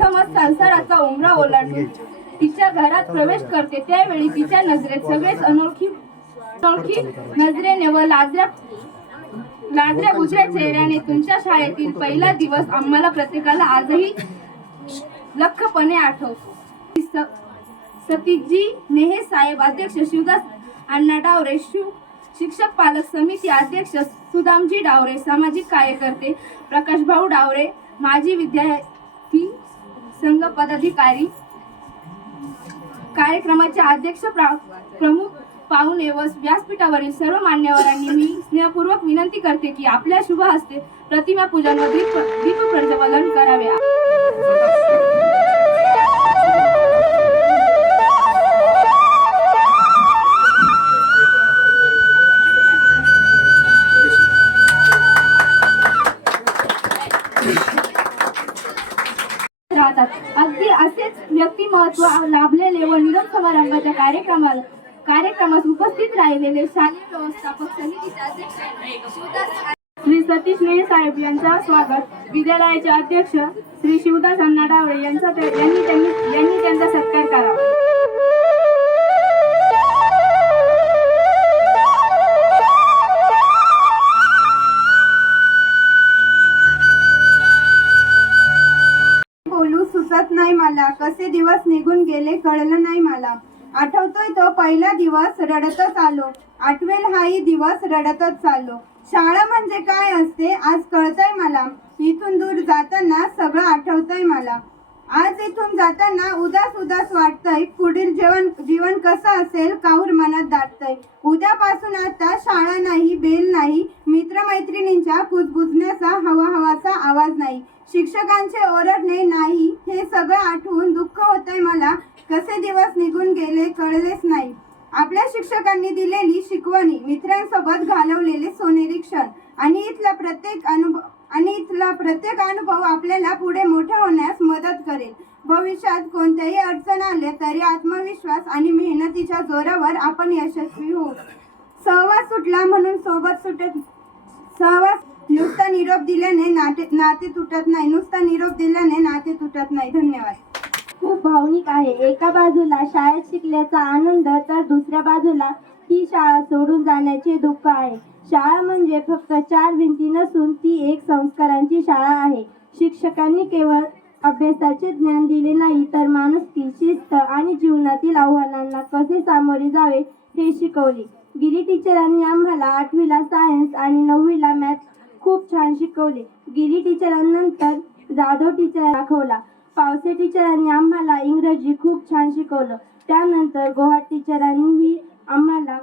प्रथमच संसाराचा उंबरा ओलांडून तिच्या घरात प्रवेश करते त्यावेळी तिच्या नजरेत सगळेच अनोळखी नजरेने व लाजऱ्या बुजऱ्या चेहऱ्याने तुमच्या शाळेतील पहिला दिवस आम्हाला प्रत्येकाला आजही लख्खपणे आठवतो. सतीजी नेहे साहेब अध्यक्ष, शिवदास अण्णा डावरे शिक्षक पालक समिती अध्यक्ष, सुदामजी डावरे सामाजिक कार्यकर्ते, प्रकाशभाऊ डावरे माजी विद्यार्थी संघ पदाधिकारी, कार्यक्रमाचे अध्यक्ष, प्रमुख पाहुणे व व्यासपीठावरील सर्व मान्यवरांनी मी स्नेहपूर्वक विनंती करते की आपल्या शुभ हस्ते प्रतिमा पूजन व दीप प्रज्वलन करावे. अगदी असेच व्यक्तिमत्व लाभलेले व निरोप समारंभाच्या कार्यक्रमास उपस्थित राहिलेले शालेय व्यवस्थापक समितीचे अध्यक्ष श्री सतीश नेहे साहेब यांचा स्वागत. विद्यालयाचे अध्यक्ष श्री शिवदास अण्णा डावरे यांनी त्यांचा सत्कार करावा. बोलू सुचत नाही मला, कसे दिवस निघून गेले कळलं नाही मला. आठवतोय तो पहिला दिवस, रडतच आलो. आठवेल हाही दिवस, रडतच चाललो. शाळा म्हणजे काय असते आज कळतंय मला. इथून दूर जाताना सगळं आठवतंय मला. आज इथून जाताना उदास उदास वाटतंय. पुढील जीवन कसं असेल काहूर मनात दाटतंय. उद्यापासून आता शाळा नाही, बेल नाही, मित्रमैत्रिणींच्या कुजबुजण्याचा हवाचा आवाज नाही, शिक्षकांचे ओरडणे नाही. हे सगळं आठवून दुःख होतंय मला. कसे दिवस निघून गेले कळलेच नाही. आपल्या शिक्षकांनी दिलेली शिकवणी, मित्रांसोबत घालवलेले सोनेरी क्षण आणि इथला प्रत्येक अनुभव आपल्याला पुढे मोठा होण्यास मदत करेल. भविष्यात कोणत्याही अडचण आले तरी आत्मविश्वास आणि मेहनतीच्या जोरावर आपण यशस्वी होऊ. सहवास सुटला म्हणून सोबत सुटत. सहवास नुसता निरोप दिल्याने नाते तुटत नाही. नुसता निरोप दिल्याने नाते तुटत नाही. धन्यवाद. खूप भावनिक आहे. एका बाजूला शाळेत शिकल्याचा आनंद तर दुसऱ्या बाजूला ही शाळा सोडून जाण्याचे दुःख आहे. शाळा म्हणजे फक्त चार भिंती नसून ती एक संस्कारांची शाळा आहे. शिक्षकांनी केवळ अभ्यासाचे ज्ञान दिले नाही तर माणुसकी, शिस्त आणि जीवनातील आव्हानांना कसे सामोरे जावे हे शिकवले. गिरी टीचरांनी आम्हाला 8वीला सायन्स आणि 9वीला मॅथ खूप छान शिकवले. गिरी टीचरांनंतर जाधव टीचर दाखवला. पावसे टीचरांनी आम्हाला इंग्रजी खूप छान शिकवलं. त्यानंतर गोहाट टीचरांनीही आम्हाला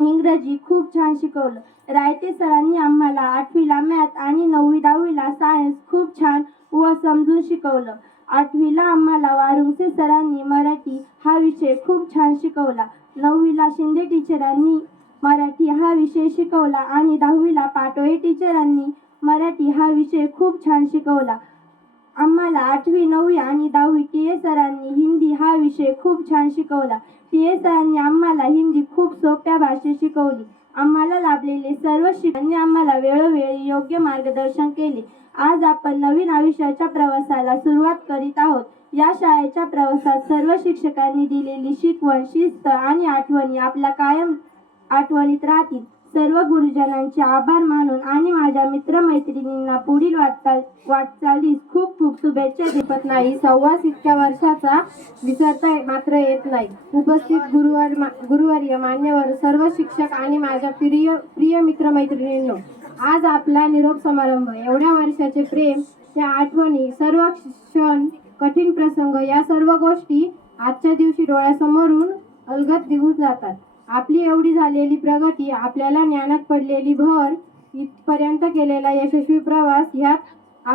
इंग्रजी खूप छान शिकवलं. रायते सरांनी आम्हाला 8वीला मॅथ आणि 9वी-10वीला सायन्स खूप छान व समजून शिकवलं. 8वीला आम्हाला वारुंगसे सरांनी मराठी हा विषय खूप छान शिकवला. 9वीला शिंदे टीचरांनी मराठी हा विषय शिकवला आणि 10वीला पाटोळे टीचरांनी मराठी हा विषय खूप छान शिकवला. आम्हाला 8वी, 9वी आणि 10वी टी.ए. सरांनी हिंदी हा विषय खूप छान शिकवला. टी.ए. सरांनी आम्हाला हिंदी खूप सोप्या भाषेत शिकवली. आम्हाला लाभलेले सर्व शिक्षकांनी आम्हाला वेळोवेळी योग्य मार्गदर्शन केले. आज आपण नवीन आयुष्याच्या प्रवासाला सुरुवात करीत आहोत. या शाळेच्या प्रवासात सर्व शिक्षकांनी दिलेली शिकवण, शिस्त आणि आठवणी आपल्या कायम आठवणीत राहतील. सर्व गुरुजनांचे आभार मानून आणि माझ्या मित्रमैत्रिणींना पुढील वाटचालीस खूप खूप शुभेच्छा देत नाही. सहवास इतक्या वर्षाचा विसरता मात्र येत नाही. उपस्थित गुरुवर्य, मान्यवर, सर्व शिक्षक आणि माझ्या प्रिय मित्रमैत्रिणींनो, आज आपला निरोप समारंभ, एवढ्या वर्षाचे प्रेम, त्या आठवणी, सर्व क्षण, कठीण प्रसंग या सर्व गोष्टी आजच्या दिवशी डोळ्यासमोरून अलगद निघून जातात. आपली एवढी झालेली प्रगती, आपल्याला ज्ञानात पडलेली भर, इथपर्यंत केलेला यशस्वी प्रवास ह्यात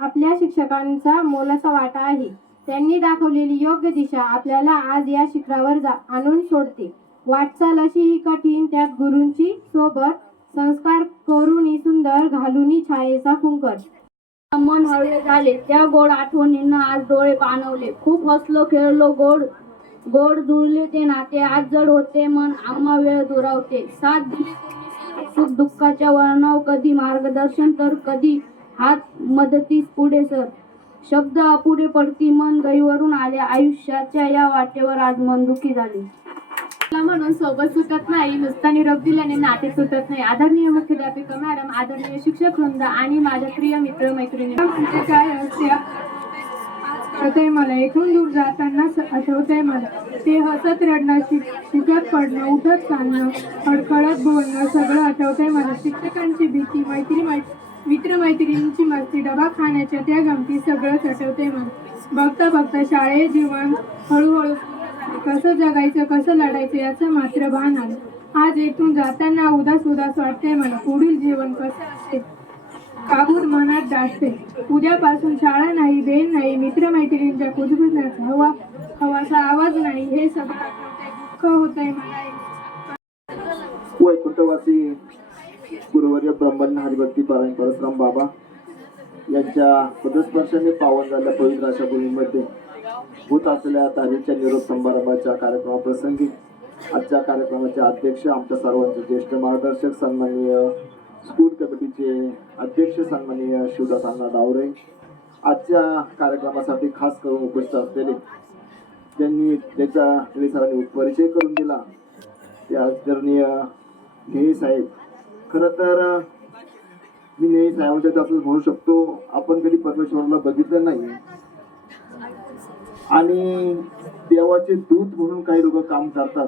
आपल्या शिक्षकांचा मोलाचा वाटा आहे. त्यांनी दाखवलेली योग्य दिशा आपल्याला आज या शिखरावर आणून सोडते. वाटचाल अशी ही कठीण, त्यात गुरूंची सोबत, संस्कार करूनी सुंदर, घालूनी छायेचा फुंकर. मन हळवे झाले त्या गोड आठवणींना आज डोळे पाणवले. खूप हसलो खेळलो, गोड जुळले ते नाते, आज जड होते मन, आम्हा वेळ दुरावते. साथ दिली सुख दुःखाच्या वळणाव, कधी मार्गदर्शन तर कधी हात मदतीस पुढे सर. शब्द अपुरे पडती मन गईवरून आले आयुष्याच्या या वाटेवर आज मन दुखी झाले. म्हणून सोबत सुटत नाही, नुसता निरोप दिल्याने नाते सुटत नाही. आदरणीय मुख्याध्यापिका मॅडम, आदरणीय शिक्षक वृंद आणि माझ्या प्रिय मित्र मैत्रिणी, म्हणजे काय असते आठवतंय मला, इथून दूर जाताना आठवतंय मला, ते हसत रडणं, शिकत पडणं, उठत चालणं, खडखडत बोलणं, सगळं आठवतंय मला. शिक्षकांची भीती, मित्रमैत्रिणींची मस्ती, डबा खाण्याच्या त्या गमती, सगळंच आठवतंय मला. बघता बघता शाळेत जीवन हळूहळू कसं जगायचं, कसं लढायचं याचं मात्र भान आलं. आज इथून जाताना उदास वाटतंय मला. पुढील जीवन कसं असेल काबूर मनात दाटते. उद्यापासून शाळा नाही, बेल नाही, मित्रमैत्रिणींच्या कुजबुजण्याचा हवाचा आवाज नाही. हे सगळं आठवतंय, दुःख होतंय मला. वैकुंठवासी गुरुवर्य ब्रह्मण्य हरिभक्ती पारायण परशुराम बाबा यांच्या पदस्पर्शाने पावन झालेल्या पवित्र अशा भूमीमध्ये होत असलेल्या दहावीच्या निरोप समारंभाच्या कार्यक्रमाप्रसंगी आजच्या कार्यक्रमाचे अध्यक्ष, आमच्या सर्वांचे ज्येष्ठ मार्गदर्शक, सन्माननीय स्कूल कमिटीचे अध्यक्ष सन्माननीय शिवदास अण्णा डावरे, आजच्या कार्यक्रमासाठी खास करून उपस्थित असलेले, त्यांनी त्याचा सरांनी परिचय करून दिला, ते आदरणीय नेहे साहेब. खरं तर मी नेहे साहेबांच्या असं म्हणू शकतो, आपण कधी परमेश्वराला बघितलं नाही आणि देवाचे दूत म्हणून काही लोक काम करतात.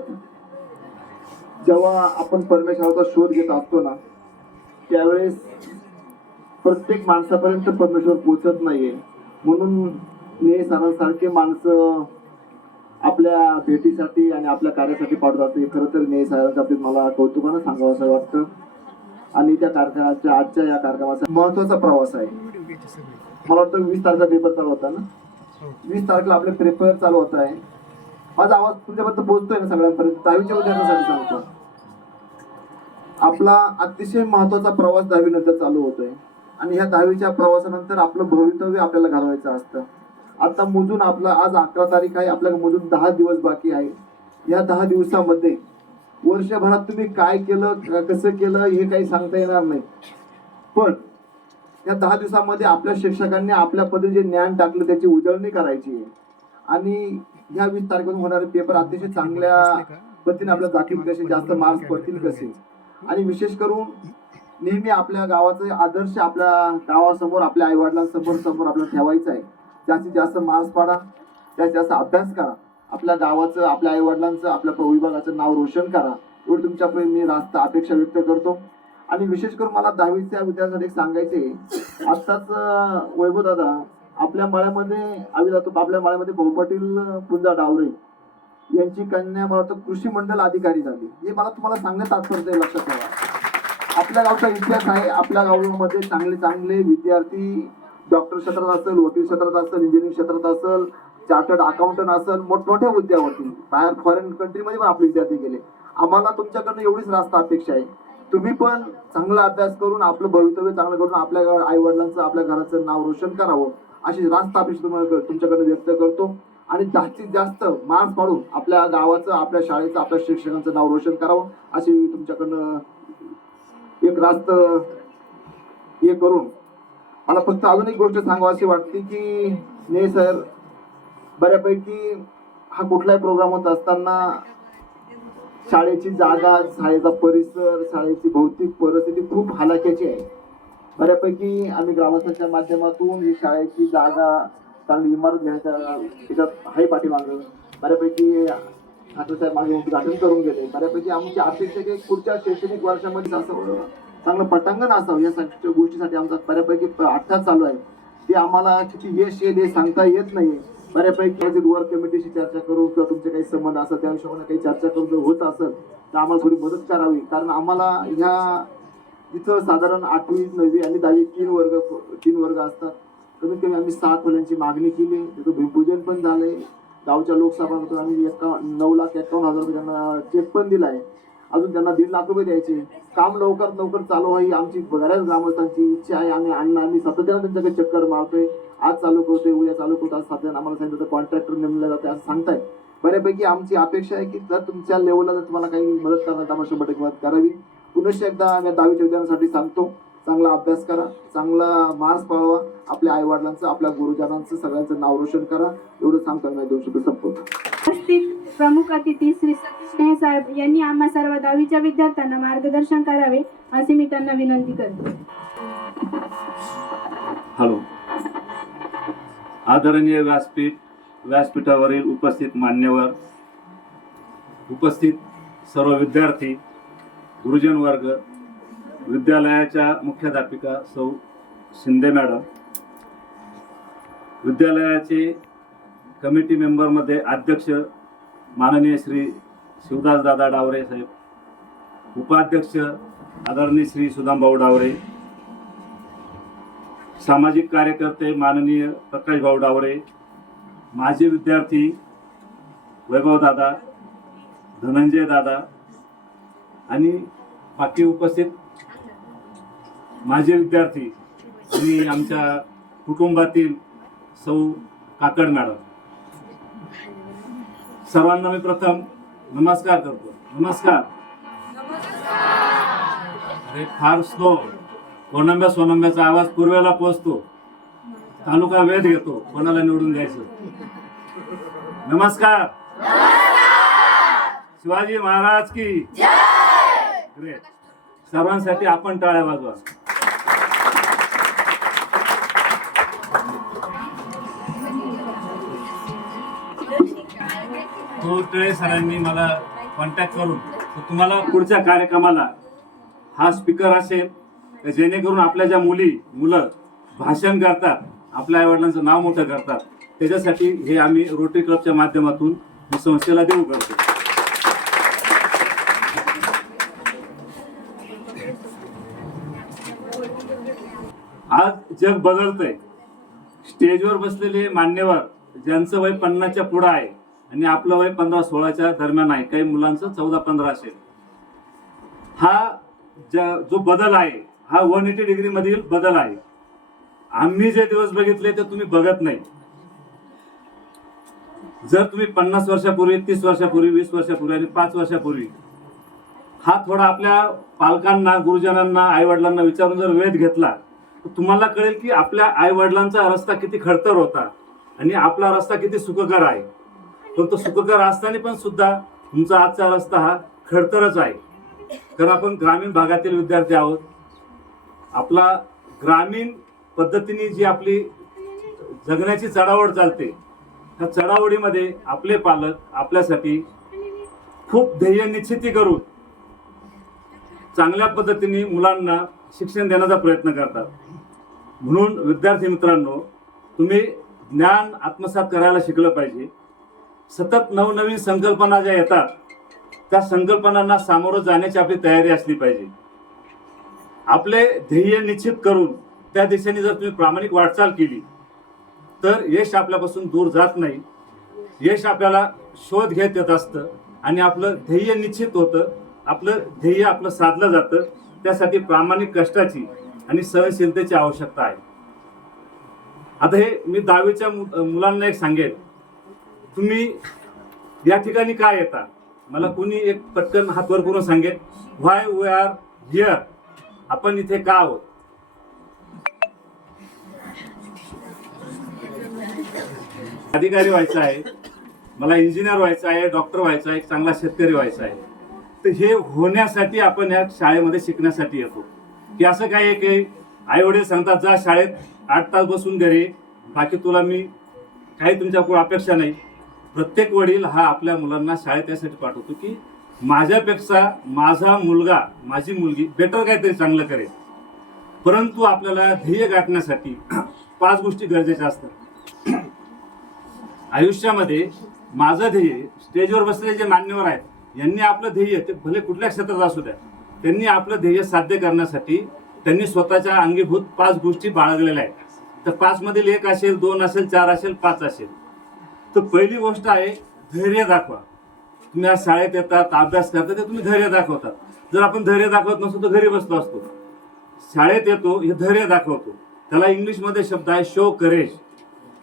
जेव्हा आपण परमेश्वराचा शोध घेत असतो ना, त्यावेळेस प्रत्येक माणसापर्यंत परमेश्वर पोचत नाहीये. म्हणून नेहे सरांसारखे माणसं आपल्या भेटीसाठी आणि आपल्या कार्यासाठी पाठवतात. खरं तर नेहे सरांच्या बाबतीत मला कौतुकानं सांगावं असं वाटतं. आणि त्या कार्यक्रमाच्या आजच्या या कार्यक्रमाचा महत्वाचा प्रवास आहे. मला वाटतं 20 तारखेला पेपर चालू होता ना, 20 तारखेला आपले पेपर चालू होत आहे. माझा आवाज तुमच्यापर्यंत पोहोचतोय ना सगळ्यांपर्यंत? 10वीच्या विद्यार्थ्यांसाठी सांगतो, आपला अतिशय महत्वाचा प्रवास 10वी नंतर चालू होतोय आणि ह्या 10वीच्या प्रवासानंतर आपलं भवितव्य आपल्याला घडवायचं असतं. आता मोजून आपलं आज 11 तारीख आहे, आपल्याला मोजून 10 दिवस बाकी आहे. या 10 दिवसामध्ये वर्षभरात तुम्ही काय केलं, कसं केलं हे काही सांगता येणार नाही. पण या 10 दिवसामध्ये आपल्या शिक्षकांनी आपल्या पद्धतीने जे ज्ञान टाकलं त्याची उजळणी करायची आहे. आणि ह्या 20 तारखेपासून होणारे पेपर अतिशय चांगल्या पद्धतीने आपल्या जातील कसे, जास्त मार्क्स पडतील कसे. आणि विशेष करून नेहमी आपल्या गावाचे आदर्श आपल्या गावासमोर, आपल्या आईवडिलांसमोर आपल्याला ठेवायचं आहे. जास्तीत जास्त मार्क्स पाडा, जास्तीत जास्त अभ्यास करा, आपल्या गावाचं, आपल्या आईवडिलांचं, आपल्या विभागाचं नाव रोशन करा, एवढी तुमच्याकडे मी रास्त अपेक्षा व्यक्त करतो. आणि विशेष करून मला 10वीच्या विद्यार्थ्यांसाठी सांगायचे, आत्ताच वैभव दादा आपल्या माळ्यामध्ये आम्ही जातो, आपल्या माळ्यामध्ये भाऊ पाटील पुंजा डावरे यांची कन्या मला वाटतं कृषी मंडल अधिकारी झाली. हे मला तुम्हाला सांगण्यात तात्पर्य लक्षात ठेवा. आपल्या गावचा इतिहास आहे. आपल्या गावामध्ये चांगले विद्यार्थी डॉक्टर क्षेत्रात असेल, वकील क्षेत्रात असेल, इंजिनिअरिंग क्षेत्रात असेल, चार्टर्ड अकाउंटंट असेल, मोठमोठ्या हुद्द्यावरती बाहेर फॉरेन कंट्रीमध्ये पण आपले विद्यार्थी गेले. आम्हाला तुमच्याकडनं एवढीच रास्त अपेक्षा आहे, तुम्ही पण चांगला अभ्यास करून आपलं भवितव्य चांगलं करून आपल्या आई वडिलांचं, आपल्या घराचं नाव रोशन करावं अशी रास्त अपेक्षा तुम्हाला तुमच्याकडनं व्यक्त करतो. आणि जास्तीत जास्त मार्क्स पाडून आपल्या गावाचं, आपल्या शाळेचं, आपल्या शिक्षकांचं नाव रोशन करावं अशी तुमच्याकडनं एक रास्त हे करून मला फक्त अजून एक गोष्ट सांगावीशी वाटते की नेहे सर बऱ्यापैकी हा कुठलाही प्रोग्राम होत असताना शाळेची जागा, शाळेचा परिसर, शाळेची भौतिक परिस्थिती खूप हालाकीची आहे. बऱ्यापैकी आम्ही ग्रामस्थांच्या माध्यमातून ही शाळेची जागा, चांगली इमारत घेण्याच्या त्याच्यात आहे पाठीमागं. बऱ्यापैकी ठाकरे साहेब मागे उद्घाटन करून गेले. बऱ्यापैकी आमची अपेक्षा की पुढच्या शैक्षणिक वर्षामध्ये असं चांगलं पटांगण असावं या सगळ्या गोष्टीसाठी आमचा बऱ्यापैकी अट्टाच चालू आहे. ते आम्हाला किती यश येईल हे सांगता येत नाही. बऱ्यापैकी वर कमिटीशी चर्चा करू किंवा तुमचे काही संबंध असेल त्या हिशोबाने काही चर्चा करून जर होत असेल तर आम्हाला थोडी मदत करावी. कारण आम्हाला ह्या इथं साधारण 8वी 9वी आणि 10वी 3 वर्ग असतात. कमीत कमी आम्ही 6 खोल्यांची मागणी केली, त्याचं भूमिपूजन पण झालंय. गावच्या लोकसभा आम्ही 9,51,000 रुपये त्यांना चेक पण दिलाय. अजून त्यांना 1.5 लाख रुपये द्यायचे. काम लवकर चालू आहे आमची बऱ्याच ग्रामस्थांची इच्छा आहे. आम्ही सातत्यानं त्यांच्याकडे चक्कर मारतोय. आज चालू करतोय, उद्या चालू करतो, आज सातत्यानं आम्हाला सांगितलं कॉन्ट्रॅक्टर नेमले जाते असं सांगताय. बऱ्यापैकी आमची अपेक्षा आहे की जर तुमच्या लेवलला जर तुम्हाला काही मदत करण्यात आम्हाला 100% मदत करावी. पुनश्च एकदा आम्ही 10वीच्या विद्यार्थ्यांसाठी सांगतो चांगला अभ्यास करा, चांगला मार्क्स पळवा, आपल्या आई वडिलांचं, आपल्या गुरुजनांचं, सगळ्यांचं नाव रोशन करा. एवढं सांगताना माझे 2 शब्द संपवतो. उपस्थित प्रमुख अतिथी श्री स्नेह साहेब यांनी आम्हा सर्व 10वीच्या विद्यार्थ्यांना मार्गदर्शन करावे अशी मी त्यांना विनंती करते. हॅलो. आदरणीय व्यासपीठावरील उपस्थित मान्यवर, उपस्थित सर्व विद्यार्थी, गुरुजन वर्ग, विद्यालयाच्या मुख्याध्यापिका सौ शिंदे मॅडम, विद्यालयाचे कमिटी मेंबरमध्ये अध्यक्ष माननीय श्री शिवदास दादा डावरे साहेब, उपाध्यक्ष आदरणीय श्री सुदामभाऊ डावरे, सामाजिक कार्यकर्ते माननीय प्रकाशभाऊ डावरे, माजी विद्यार्थी वैभव दादा, धनंजय दादा आणि बाकी उपस्थित माझे विद्यार्थी आणि आमच्या कुटुंबातील सौ काकड मॅडम, सर्वांना मी प्रथम नमस्कार करतो. नमस्कार. अरे फार स्लो, सोनंब्याचा आवाज पूर्वेला पोहोचतो, तालुका वेध घेतो, कोणाला निवडून द्यायचं. नमस्कार. शिवाजी महाराज की ग्रेट. सर्वांसाठी आपण टाळ्या वाजवा. टिळे सरांनी मला कॉन्टॅक्ट करून तुम्हाला पुढच्या कार्यक्रमाला हा स्पीकर असेल, जेणेकरून आपल्या ज्या मुलं भाषण करतात, आपल्या आईवडिलांचं नाव मोठं करतात, त्याच्यासाठी हे आम्ही रोटरी क्लबच्या माध्यमातून संस्थेला देऊ करतो. आज जग बदलतंय. स्टेजवर बसलेले मान्यवर ज्यांचं वय 50च्या पुढं आहे आणि आपलं वय 15-16च्या दरम्यान आहे, काही मुलांचं 14-15 असेल. हा जो बदल आहे हा 180 डिग्री मधील बदल आहे. आम्ही जे दिवस बघितले ते तुम्ही बघत नाही. जर तुम्ही 50 वर्षापूर्वी, 30 वर्षापूर्वी, 20 वर्षापूर्वी आणि 5 वर्षापूर्वी हा थोडा आपल्या पालकांना, गुरुजनांना, आई वडिलांना विचारून जर वेध घेतला तर तुम्हाला कळेल की आपल्या आई वडिलांचा रस्ता किती खडतर होता आणि आपला रस्ता किती सुखकर आहे. पण तो सुखकर असताना पण सुद्धा तुमचा आजचा रस्ता हा खडतरच आहे. कारण आपण ग्रामीण भागातील विद्यार्थी आहोत. आपला ग्रामीण पद्धतीने जी आपली जगण्याची चढाओढ चालते, त्या चढाओढीमध्ये आपले पालक आपल्यासाठी खूप ध्येय निश्चिती करून चांगल्या पद्धतीने मुलांना शिक्षण देण्याचा प्रयत्न करतात. म्हणून विद्यार्थी मित्रांनो, तुम्ही ज्ञान आत्मसात करायला शिकलं पाहिजे. सतत नवनवीन संकल्पना ज्या येतात त्या संकल्पनांना सामोरं जाण्याची आपली तयारी असली पाहिजे. आपले ध्येय निश्चित करून त्या दिशेने जर तुम्ही प्रामाणिक वाटचाल केली तर यश आपल्यापासून दूर जात नाही. यश आपल्याला शोध घेत येत असतं आणि आपलं ध्येय निश्चित होतं, आपलं ध्येय आपलं साधलं जातं. त्यासाठी प्रामाणिक कष्टाची आणि सहनशीलतेची आवश्यकता आहे. आता हे मी 10वीच्या मुलांना एक सांगेल, तुम्ही या ठिकाणी काय येता, मला कुणी एक पटकन हात वर करून सांगेल, व्हाय वी आर हिअर, आपण इथे का आहोत. अधिकारी व्हायचं आहे, मला इंजिनियर व्हायचं आहे, डॉक्टर व्हायचं आहे, एक चांगला शेतकरी व्हायचा आहे. तर हे होण्यासाठी आपण या शाळेमध्ये शिकण्यासाठी येतो. की असं काय आहे की आई वडील सांगतात जा शाळेत 8 तास बसून घरी, बाकी तुला मी काही तुमच्याकडून अपेक्षा नाही. प्रत्येक वडील हा आपल्या मुलांना शाळेत यासाठी पाठवतो की माझ्यापेक्षा माझा मुलगा, माझी मुलगी बेटर काहीतरी चांगलं करेल. परंतु आपल्याला ध्येय गाठण्यासाठी 5 गोष्टी गरजेच्या असतात आयुष्यामध्ये. माझं ध्येय, स्टेजवर बसलेले जे मान्यवर आहेत यांनी आपलं ध्येय, ते भले कुठल्या क्षेत्रात असू द्या, त्यांनी आपलं ध्येय साध्य करण्यासाठी त्यांनी स्वतःच्या अंगीभूत 5 गोष्टी बाळगलेल्या आहेत. तर 5 मधील 1 असेल, 2 असेल, 4 असेल, 5 असेल. तर पहिली गोष्ट आहे धैर्य दाखवा. तुम्ही आज शाळेत येतात, अभ्यास करता, ते तुम्ही धैर्य दाखवतात. जर आपण धैर्य दाखवत नसतो तर घरी बसलो असतो. शाळेत येतो हे धैर्य दाखवतो. त्याला इंग्लिशमध्ये शब्द आहे शो करेज.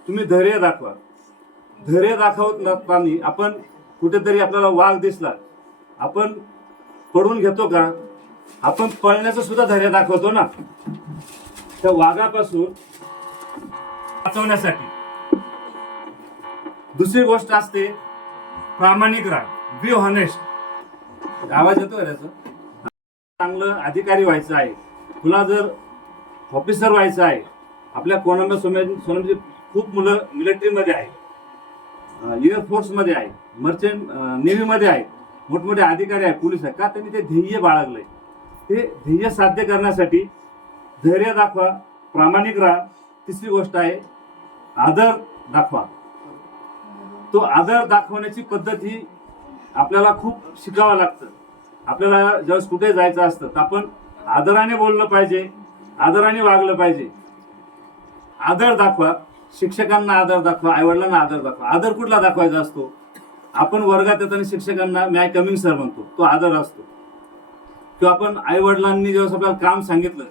तुम्ही धैर्य दाखवा. धैर्य दाखवत नसताना आपण कुठेतरी आपल्याला वाघ दिसला, आपण पडून घेतो का? आपण पळण्याचं सुद्धा धैर्य दाखवतो ना, त्या वाघापासून वाचवण्यासाठी. दुसरी गोष्ट असते प्रामाणिक राहा, बी हॉनेस्ट. आवाज येतो त्याचा. चांगलं अधिकारी व्हायचं आहे, तुला जर ऑफिसर व्हायचं आहे. आपल्या कोणाला सोनमची खूप मुलं मिलिटरीमध्ये आहे, एअरफोर्समध्ये आहे, मर्चंट नेव्हीमध्ये आहे, मोठमोठे अधिकारी आहे, पोलीस आहे. का? त्यांनी ते ध्येय बाळगलंय. ते ध्येय साध्य करण्यासाठी धैर्य दाखवा, प्रामाणिक राहा. तिसरी गोष्ट आहे आदर दाखवा. तो आदर दाखवण्याची पद्धत ही आपल्याला खूप शिकावं लागतं. आपल्याला ज्यावेळेस कुठे जायचं असतं तर आपण आदराने बोललं पाहिजे, आदराने वागलं पाहिजे. आदर दाखवा, शिक्षकांना आदर दाखवा, आईवडिलांना आदर दाखवा. आदर कुठला दाखवायचा असतो? आपण वर्गात येताना शिक्षकांना मॅय कमिंग सर म्हणतो, तो आदर असतो. किंवा आपण आईवडिलांनी जेव्हा आपल्याला काम सांगितलं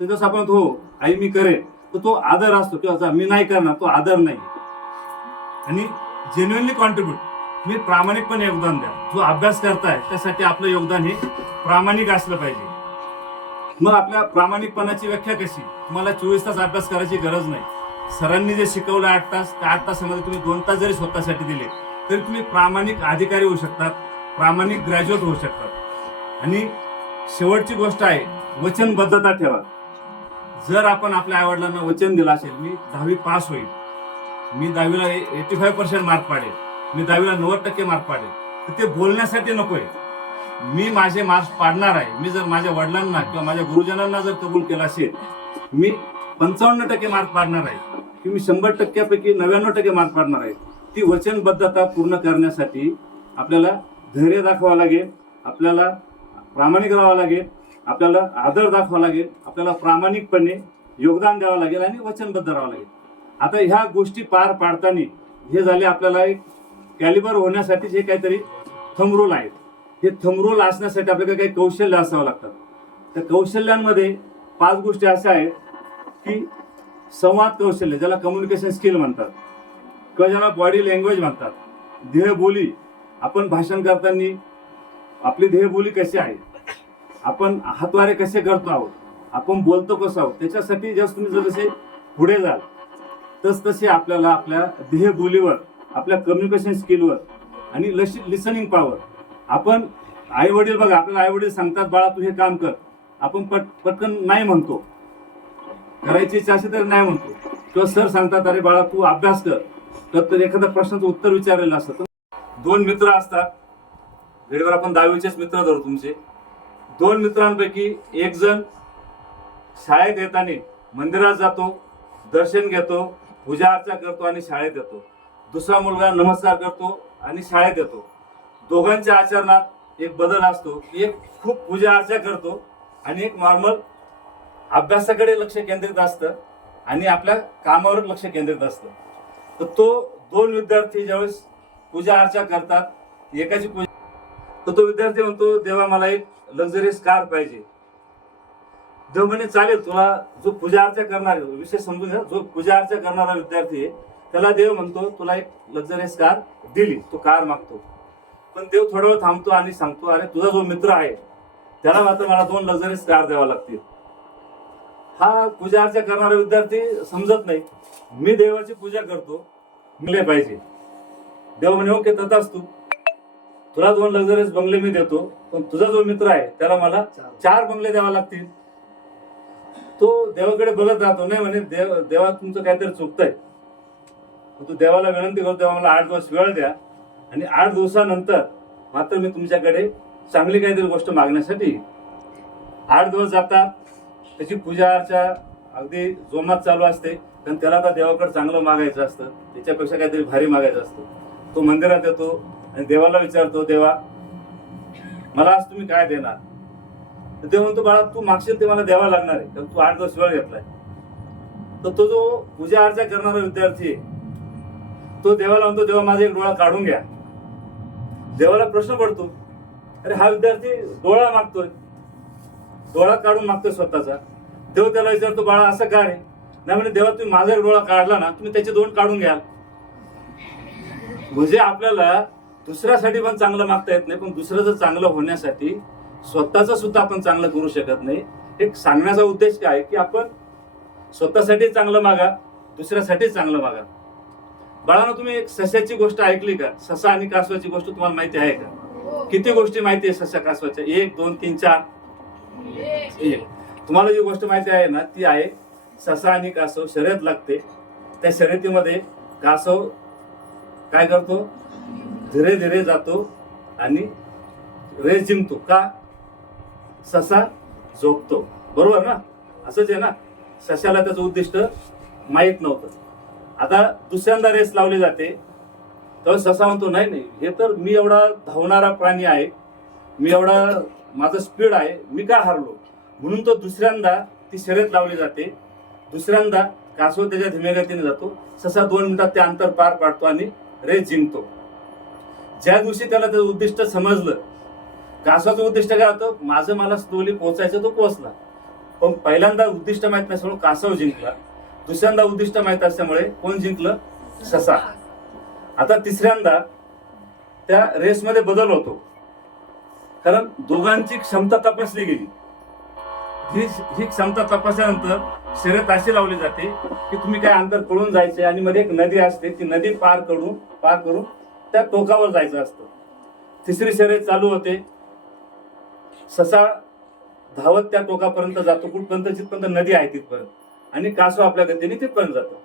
तर जसं आपण हो आई मी करेन, तर तो आदर असतो. किंवा मी नाही करणार, तो आदर नाही. आणि जेन्युइनली कॉन्ट्रीब्यूट, तुम्ही प्रामाणिकपणे योगदान द्या. जो अभ्यास करताय त्यासाठी आपलं योगदान हे प्रामाणिक असलं पाहिजे. मग आपल्या प्रामाणिकपणाची व्याख्या कशी? तुम्हाला 24 तास अभ्यास करायची गरज नाही. सरांनी जे शिकवलं 8 तास, त्या 8 तासामध्ये तुम्ही 2 तास जरी स्वतःसाठी दिले तरी तुम्ही प्रामाणिक अधिकारी होऊ शकतात, प्रामाणिक ग्रॅज्युएट होऊ शकतात. आणि शेवटची गोष्ट आहे वचनबद्धता ठेवा. जर आपण आपल्या आईवडिलांना वचन दिलं असेल, मी 10वी पास होईल, मी 10वीला 85% मार्क पाडेल, मी 10वीला 90% मार्क पाडेल, तर ते बोलण्यासाठी नकोय. मी माझे मार्क्स पाडणार आहे. मी जर माझ्या वडिलांना किंवा माझ्या गुरुजनांना जर कबूल केलं असेल, मी 55% मार्क पाडणार आहे की मी 100%पैकी 99% मार्क पाडणार आहे. ती वचनबद्धता पूर्ण करण्यासाठी आपल्याला धैर्य दाखवावं लागेल, आपल्याला प्रामाणिक राहावं लागेल, आपल्याला आदर दाखवावा लागेल, आपल्याला प्रामाणिकपणे योगदान द्यावं लागेल आणि वचनबद्ध राहावं लागेल. आता ह्या गोष्टी पार पाडताना हे झाले आपल्याला एक कॅलिबर होण्यासाठी जे काहीतरी थंब रूल आहेत. हे थंब रूल असण्यासाठी आपल्याला काही कौशल्य असावं लागतात. त्या कौशल्यांमध्ये 5 गोष्टी अशा आहेत की संवाद कौशल्य, ज्याला कम्युनिकेशन स्किल म्हणतात, किंवा ज्याला बॉडी लँग्वेज म्हणतात, देहबोली. आपण भाषण करताना आपली देहबोली कशी आहे, आपण हातवारे कसे करतो आहोत, आपण बोलतो कसं आहोत, त्याच्यासाठी जस्ट तुम्ही जसे पुढे जाल तसतसे आपल्याला आपल्या देहबोलीवर, आपल्या कम्युनिकेशन स्किलवर आणि लिसनिंग पॉवर. आपण आई वडील बघा, आपल्याला आई वडील सांगतात बाळा तू हे काम कर, आपण पटकन नाही म्हणतो, करायची इच्छा असेल तर नाही म्हणतो. किंवा सर सांगतात अरे बाळा तू अभ्यास कर, तर एखाद्या प्रश्नाचं उत्तर विचारलेलं असतं. 2 मित्र असतात, वेळेवर आपण 10वीचेच मित्र धरू तुमचे. 2 मित्रांपैकी एक जण शाळेत येताना मंदिरात जातो, दर्शन घेतो, पूजा अर्चा करतो आणि शाळेत येतो. दुसरा मुलगा नमस्कार करतो आणि शाळेत येतो. दोघांच्या आचरणात एक बदल असतो. एक खूप पूजा अर्चा करतो आणि एक नॉर्मल अभ्यासाकडे लक्ष केंद्रित असतं आणि आपल्या कामावर लक्ष केंद्रित असतं. तर तो 2 विद्यार्थी ज्यावेळेस पूजा अर्चा करतात, एकाची पूजा, तर तो विद्यार्थी म्हणतो देवा मला एक लक्झरियस कार पाहिजे. देव म्हणे चालेल, तुला जो पूजा अर्चा करणार, विषय समजून घ्या, जो पूजा अर्चा करणारा विद्यार्थी आहे त्याला देव म्हणतो तुला एक लक्झरियस कार दिली, तो कार मागतो. पण देव थोडा वेळ थांबतो आणि सांगतो अरे तुझा जो मित्र आहे त्याला मात्र मला 2 लक्झरियस कार द्यावा लागतील. हा पूजा अर्चा करणारा विद्यार्थी समजत नाही, मी देवाची पूजा करतो, मिळले पाहिजे. देव म्हणे ओके तथास्तु, तुला 2 लक्झरियस बंगले मी देतो, पण तुझा जो मित्र आहे त्याला मला 4 बंगले द्यावा लागतील. तो देवाकडे बघत राहतो, नाही म्हणे देवा तुमचं काहीतरी चुकतंय. तू देवाला विनंती करतो तेव्हा मला 8 दिवस वेळ द्या आणि 8 दिवसानंतर मात्र मी तुमच्याकडे चांगली काहीतरी गोष्ट मागण्यासाठी. 8 दिवस जातात, त्याची पूजा अर्चा अगदी जोमात चालू असते, कारण त्याला आता देवाकडे चांगलं मागायचं असतं, त्याच्यापेक्षा काहीतरी भारी मागायचं असतं. तो मंदिरात येतो आणि देवाला विचारतो देवा मला आज तुम्ही काय देणार. तर देव म्हणतो बाळा तू मागशील ते मला द्यावा लागणार आहे, कारण तू 8 दिवस वेळ घेतलाय. तर तो जो पूजा अर्चा करणारा विद्यार्थी आहे तो देवाला म्हणतो देवा माझा एक डोळा काढून घ्या. देवाला प्रश्न पडतो अरे हा विद्यार्थी डोळा मागतोय, डोळा काढून मागतोय स्वतःचा. देव त्याला विचारतो बाळा असं का रे. नाही म्हणजे देवा तुम्ही माझा एक डोळा काढला ना, तुम्ही त्याचे 2 काढून घ्याल. म्हणजे आपल्याला दुसऱ्यासाठी पण चांगलं मागता येत नाही, पण दुसऱ्याचं चांगलं होण्यासाठी स्वतःचं सुद्धा आपण चांगलं करू शकत नाही. एक सांगण्याचा उद्देश काय की आपण स्वतःसाठी चांगलं मागा, दुसऱ्यासाठी चांगलं मागा. बाळांनो, तुम्ही एक सस्याची गोष्ट ऐकली का? ससा आणि कासवाची गोष्ट तुम्हाला माहिती आहे का? किती गोष्टी माहिती आहे ससा कासवाच्या? 1 2 3 4 1. तुम्हाला जी गोष्ट माहिती आहे ना ती आहे ससा आणि कासव शर्यत लागते. त्या शर्यतीमध्ये कासव काय करतो? धीरे धीरे जातो आणि रेस जिंकतो. का? ससा झोपतो. बरोबर ना? असंच आहे ना? सशाला त्याचं उद्दिष्ट माहीत नव्हतं. आता दुसऱ्यांदा रेस लावली जाते तेव्हा ससा म्हणतो नाही नाही, हे तर मी एवढा धावणारा प्राणी आहे, मी एवढा माझं स्पीड आहे, मी का हारलो? म्हणून तो दुसऱ्यांदा ती शर्यत लावली जाते. दुसऱ्यांदा कासव त्याच्या धीम्या गतीने जातो. ससा 2 मिनिटात ते अंतर पार पाडतो आणि रेस जिंकतो. ज्या दिवशी त्याला त्याचं उद्दिष्ट समजलं, कासवाचं उद्दिष्ट काय होतं? माझं मला स्लोली पोहोचायचं, तो पोहोचला. पण पहिल्यांदा उद्दिष्ट माहित नसल्यामुळे कासव जिंकला. दुसऱ्यांदा उद्दिष्ट माहित असल्यामुळे कोण जिंकलं? ससा. आता तिसऱ्यांदा त्या रेसमध्ये बदल होतो, कारण दोघांची क्षमता तपासली गेली. ही क्षमता तपासल्यानंतर शर्यत अशी लावली जाते की तुम्ही काय अंतर पळून जायचे आणि मध्ये एक नदी असते, ती नदी पार करून त्या टोकावर जायचं असतं. तिसरी शर्यत चालू होते. ससा धावत त्या टोकापर्यंत जातो, कुठपर्यंत? जिथपर्यंत नदी आहे तिथपर्यंत, आणि कासव आपल्या गतीने तिथपर्यंत जातो.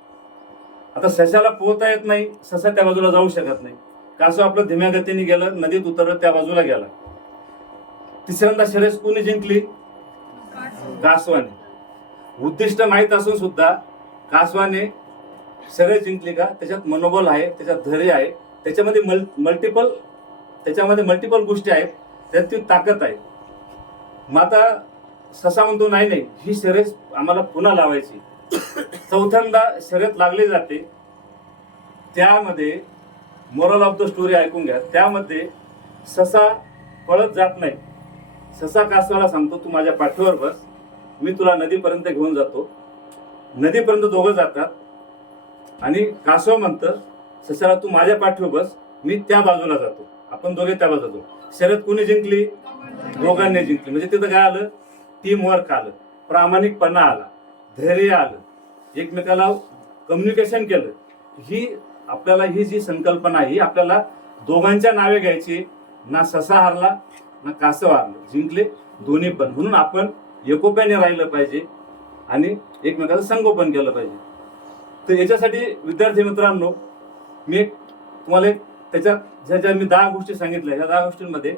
आता सशाला पोहता येत नाही, ससा त्या बाजूला जाऊ शकत नाही. कासव आपलं धीम्या गतीने गेलं, नदीत उतरलं, त्या बाजूला गेला. तिसऱ्यांदा शर्यत कोणी जिंकली? कासवाने. उद्दिष्ट माहीत असून सुद्धा कासवाने शर्यत जिंकली का? त्याच्यात मनोबल आहे, त्याच्यात धैर्य आहे, त्याच्यामध्ये मल्टिपल गोष्टी आहेत, त्यात ती ताकद आहे. मग आता ससा म्हणतो नाही नाही, ही शर्यत आम्हाला पुन्हा लावायची. चौथ्यांदा शर्यत लागली जाते. त्यामध्ये मोरल ऑफ द स्टोरी ऐकून घ्या. त्यामध्ये ससा पळत जात नाही. ससा कासवाला सांगतो तू माझ्या पाठीवर बस, मी तुला नदीपर्यंत घेऊन जातो. नदीपर्यंत दोघं जातात आणि कासव म्हणतं ससाला तू माझ्या पाठीवर बस, मी त्या बाजूला जातो, आपण दोघे त्या बाजूला जातो. शर्यत कोणी जिंकली? दोघांनी जिंकली. म्हणजे तिथं काय आलं? टीम वर्क आलं, प्रामाणिकपणा आला, धैर्य आलं, एकमेकाला कम्युनिकेशन केलं. ही जी संकल्पना आहे ही आपल्याला दोघांच्या नावे घ्यायची. ना ससा हारला ना कासव हारलं, जिंकले दोन्ही पण. म्हणून आपण एकोप्याने राहिलं पाहिजे आणि एकमेकाचं संगोपन केलं पाहिजे. तर याच्यासाठी विद्यार्थी मित्रांनो, मी तुम्हाला त्याच्यात मी 10 गोष्टी सांगितल्या. ह्या 10 गोष्टींमध्ये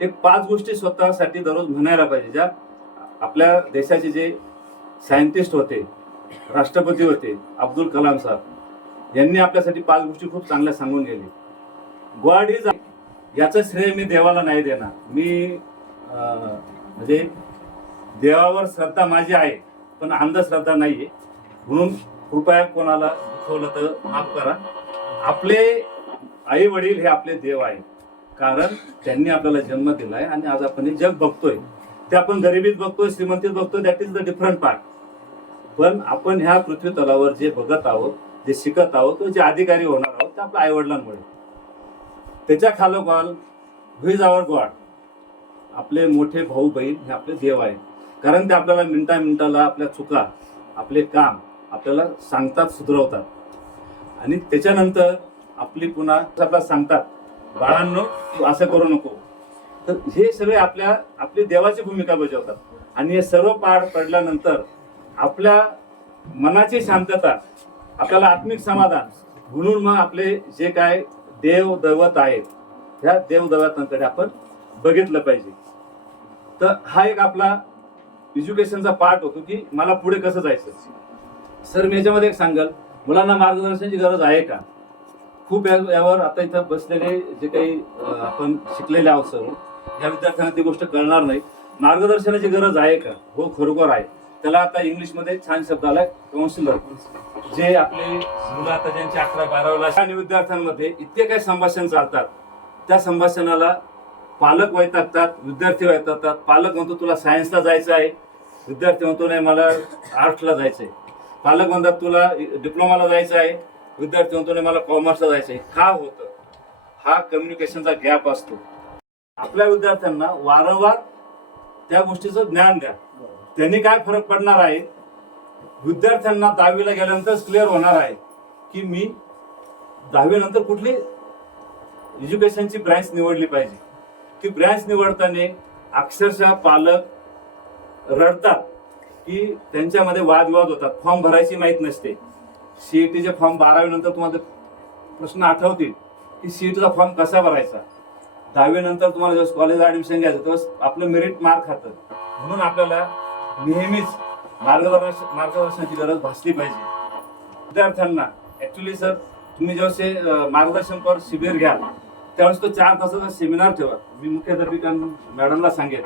एक 5 गोष्टी स्वतःसाठी दररोज म्हणायला पाहिजे. ज्या आपल्या देशाचे जे सायंटिस्ट होते, राष्ट्रपती होते, अब्दुल कलाम साहेब, यांनी आपल्यासाठी 5 गोष्टी खूप चांगल्या सांगून गेले. गॉड इज, याचं श्रेय मी देवाला नाही देणार. मी म्हणजे देवावर श्रद्धा माझी आहे, पण अंधश्रद्धा नाहीये. म्हणून कृपया कोणाला दुखवलं तर माफ करा. आपले आई वडील हे आपले देव आहेत, कारण त्यांनी आपल्याला जन्म दिलाय आणि आज आपण हे जग बघतोय. ते आपण गरिबीत बघतोय, श्रीमंतीत बघतोय, that is the different part. पण आपण ह्या पृथ्वी तलावर जे बघत आहोत, जे शिकत आहोत, जे अधिकारी होणार आहोत, ते आपल्या आईवडिलांमुळे. त्याच्या खालोखाल हु इज आवर गॉड, आपले मोठे भाऊ बहीण हे आपले देव आहेत. कारण ते आपल्याला मिनिटाला आपल्या चुका, आपले काम आपल्याला सांगतात, सुधरवतात. आणि त्याच्यानंतर आपली पुन्हा आपल्याला सांगतात बाळांनो तू असं करू नको. तर हे सगळे आपली देवाची भूमिका बजावतात. आणि हे सर्व पार पडल्यानंतर आपल्या मनाची शांतता, आपल्याला आत्मिक समाधान, म्हणून मग आपले जे काय देव दैवत आहेत ह्या देव दैवतांकडे आपण बघितलं पाहिजे. तर हा एक आपला एज्युकेशनचा पार्ट होतो की मला पुढे कसं जायचं. सर मी याच्यामध्ये एक सांगाल, मुलांना मार्गदर्शनाची गरज आहे का? खूप यावर आता इथं बसलेले जे काही आपण शिकलेले आहोत सर्व, या विद्यार्थ्यांना ती गोष्ट कळणार नाही. मार्गदर्शनाची गरज आहे का? हो, खरोखर आहे. त्याला आता इंग्लिशमध्ये छान शब्द आलाय काउन्सिलर. जे आपले मुलं आता ज्यांचे 11-12 आणि विद्यार्थ्यांमध्ये इतके काही संभाषण चालतात, त्या संभाषणाला पालक वैतागतात, विद्यार्थी वैतागतात. पालक म्हणतो तुला सायन्सला जायचं आहे, विद्यार्थी म्हणतो नाही मला आर्ट्सला जायचं आहे. पालक म्हणतात तुला डिप्लोमाला जायचं आहे, विद्यार्थी म्हणतो नाही मला कॉमर्सला जायचं आहे. का होतं? हा कम्युनिकेशनचा गॅप असतो. आपल्या विद्यार्थ्यांना वारंवार त्या गोष्टीचं ज्ञान द्या. त्यांनी काय फरक पडणार आहे, विद्यार्थ्यांना 10वीला गेल्यानंतर क्लिअर होणार आहे की मी 10वी नंतर कुठली एज्युकेशनची ब्रँच निवडली पाहिजे. ती ब्रँच निवडताना अक्षरशः पालक रडतात की त्यांच्यामध्ये वादविवाद होतात. फॉर्म भरायची माहीत नसते. सीईटीचे फॉर्म 12वी नंतर तुम्हाला प्रश्न आठवतील की सीईटीचा फॉर्म कसा भरायचा. 10वी नंतर तुम्हाला जेव्हा कॉलेजला ऍडमिशन घ्यायचं तेव्हा आपलं मेरिट मार्क खातं. म्हणून आपल्याला नेहमीच मार्गदर्शनाची गरज भासली पाहिजे. विद्यार्थ्यांना ऍक्च्युली सर तुम्ही जेव्हा मार्गदर्शनपर शिबिर घ्याल त्यावेळेस तो 4 तासाचा सेमिनार ठेवा. मी मुख्याध्यापिका मॅडमला सांगेन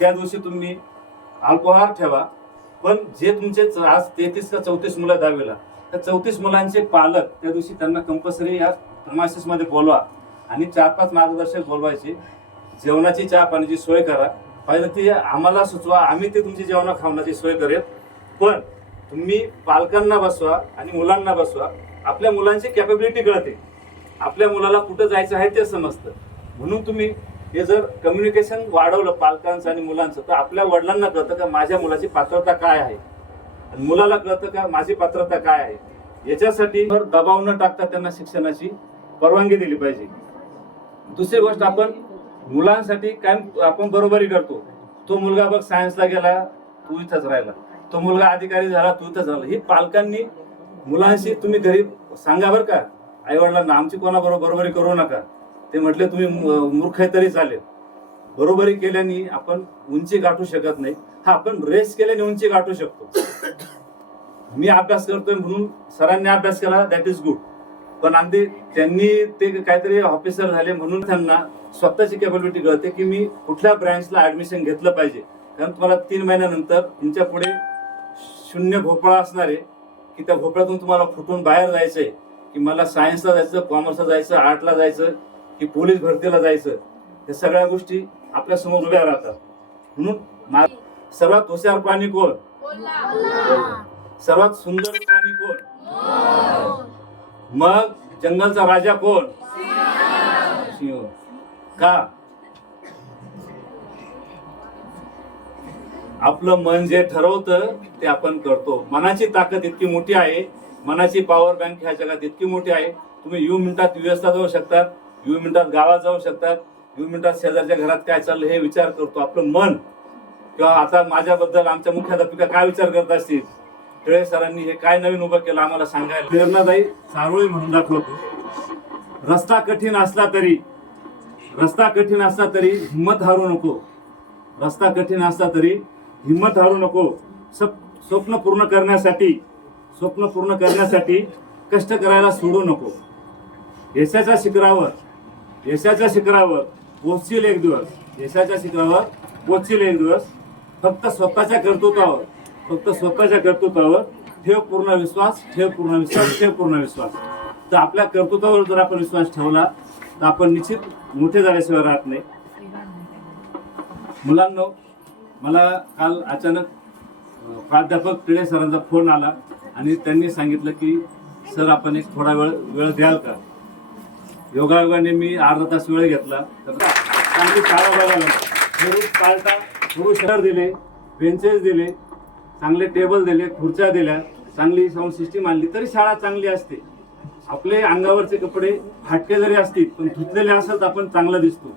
त्या दिवशी तुम्ही अल्पहार ठेवा. पण जे तुमचे आज 33 का 34 मुलं 10वीला, त्या 34 मुलांचे पालक त्या दिवशी त्यांना कंपल्सरी या प्रमासिस मध्ये बोलवा आणि 4-5 मार्गदर्शक बोलवायचे. जेवणाची चहा पाण्याची सोय करा. पाहिजे ती आम्हाला सुचवा, आम्ही ते तुमची जेवणा खावण्याची सोय करेल. पण तुम्ही पालकांना बसवा आणि मुलांना बसवा. आपल्या मुलांची कॅपेबिलिटी कळते, आपल्या मुलाला कुठं जायचं आहे ते समजतं. म्हणून तुम्ही हे जर कम्युनिकेशन वाढवलं पालकांचं आणि मुलांचं तर आपल्या वडिलांना कळतं का माझ्या मुलाची पात्रता काय आहे आणि मुलाला कळतं का माझी पात्रता काय आहे. याच्यासाठी दबाव न टाकता त्यांना शिक्षणाची परवानगी दिली पाहिजे. दुसरी गोष्ट, आपण मुलांसाठी काय आपण बरोबरी करतो. तो मुलगा बघ सायन्सला गेला, तू इथंच राहिला. तो मुलगा अधिकारी झाला, तू इथंच राहिला. ही पालकांनी मुलांशी तुम्ही घरी सांगा बरं का, आई वडिलांना आमची कोणाबरोबर बरोबरी करू नका. ते म्हटले तुम्ही मूर्ख आहे तरी चालेल. बरोबरी केल्याने आपण उंची गाठू शकत नाही. हा, आपण रेस केल्याने उंची गाठू शकतो. मी अभ्यास करतोय म्हणून सरांनी अभ्यास केला, दॅट इज गुड. पण अगदी त्यांनी ते काहीतरी ऑफिसर झाले म्हणून त्यांना स्वतःची कॅपॅबिलिटी कळते की मी कुठल्या ब्रँचला ऍडमिशन घेतलं पाहिजे. कारण तुम्हाला 3 महिन्यानंतर तुमच्या पुढे शून्य भोपळा असणार आहे की त्या भोपळ्यातून तुम्हाला फुटून बाहेर जायचंय की मला सायन्सला जायचं, कॉमर्सला जायचं, आर्टला जायचं की पोलीस भरतीला जायचं. या सगळ्या गोष्टी आपल्या समोर उभ्या राहतात. म्हणून सर्वात हुशार प्राणी कोण? सर्वात सुंदर प्राणी कोण? मग जंगलचा राजा कोण? सिंह. का? आपलं मन जे ठरवतं ते आपण करतो. मनाची ताकद इतकी मोठी आहे, मनाची पॉवर बँक ह्या जगात इतकी मोठी आहे. तुम्ही 20 मिनिटात युएसला जाऊ शकतात, 20 मिनिटात गावात जाऊ शकतात, 20 मिनिटात शेजारच्या घरात काय चाललं हे विचार करतो आपलं मन. किंवा आता माझ्याबद्दल आमच्या मुख्याध्यापिका काय विचार करत असतील, टिळे सरांनी हे काय नवीन उभं केलं आम्हाला सांगायला. प्रेरणादायी चारोळी म्हणून दाखवतो. रस्ता कठीण असला तरी हिंमत हारू नको. रस्ता कठीण असला तरी हिंमत हारू नको. स्वप्न पूर्ण करण्यासाठी कष्ट करायला सोडू नको. यशाच्या शिखरावर पोहोचशील एक दिवस. फक्त स्वतःच्या कर्तृत्वावर ठेव पूर्ण विश्वास. तर आपल्या कर्तृत्वावर जर आपण विश्वास ठेवला तर आपण निश्चित मोठे झाल्याशिवाय राहत नाही. मुलांनो, मला काल अचानक प्राध्यापक टिळे सरांचा फोन आला आणि त्यांनी सांगितलं की सर आपण एक थोडा वेळ द्याल का. योगायोगाने मी अर्धा तास वेळ घेतला. तर चांगली शाळा बघायला थोडं शहर दिले, बेंचेस दिले, चांगले टेबल दिले, खुर्च्या दिल्या, चांगली साऊंड सिस्टीम आणली तरी शाळा चांगली असते. आपले अंगावरचे कपडे फाटके जरी असतील पण धुतलेले असेल तर आपण चांगलं दिसतो,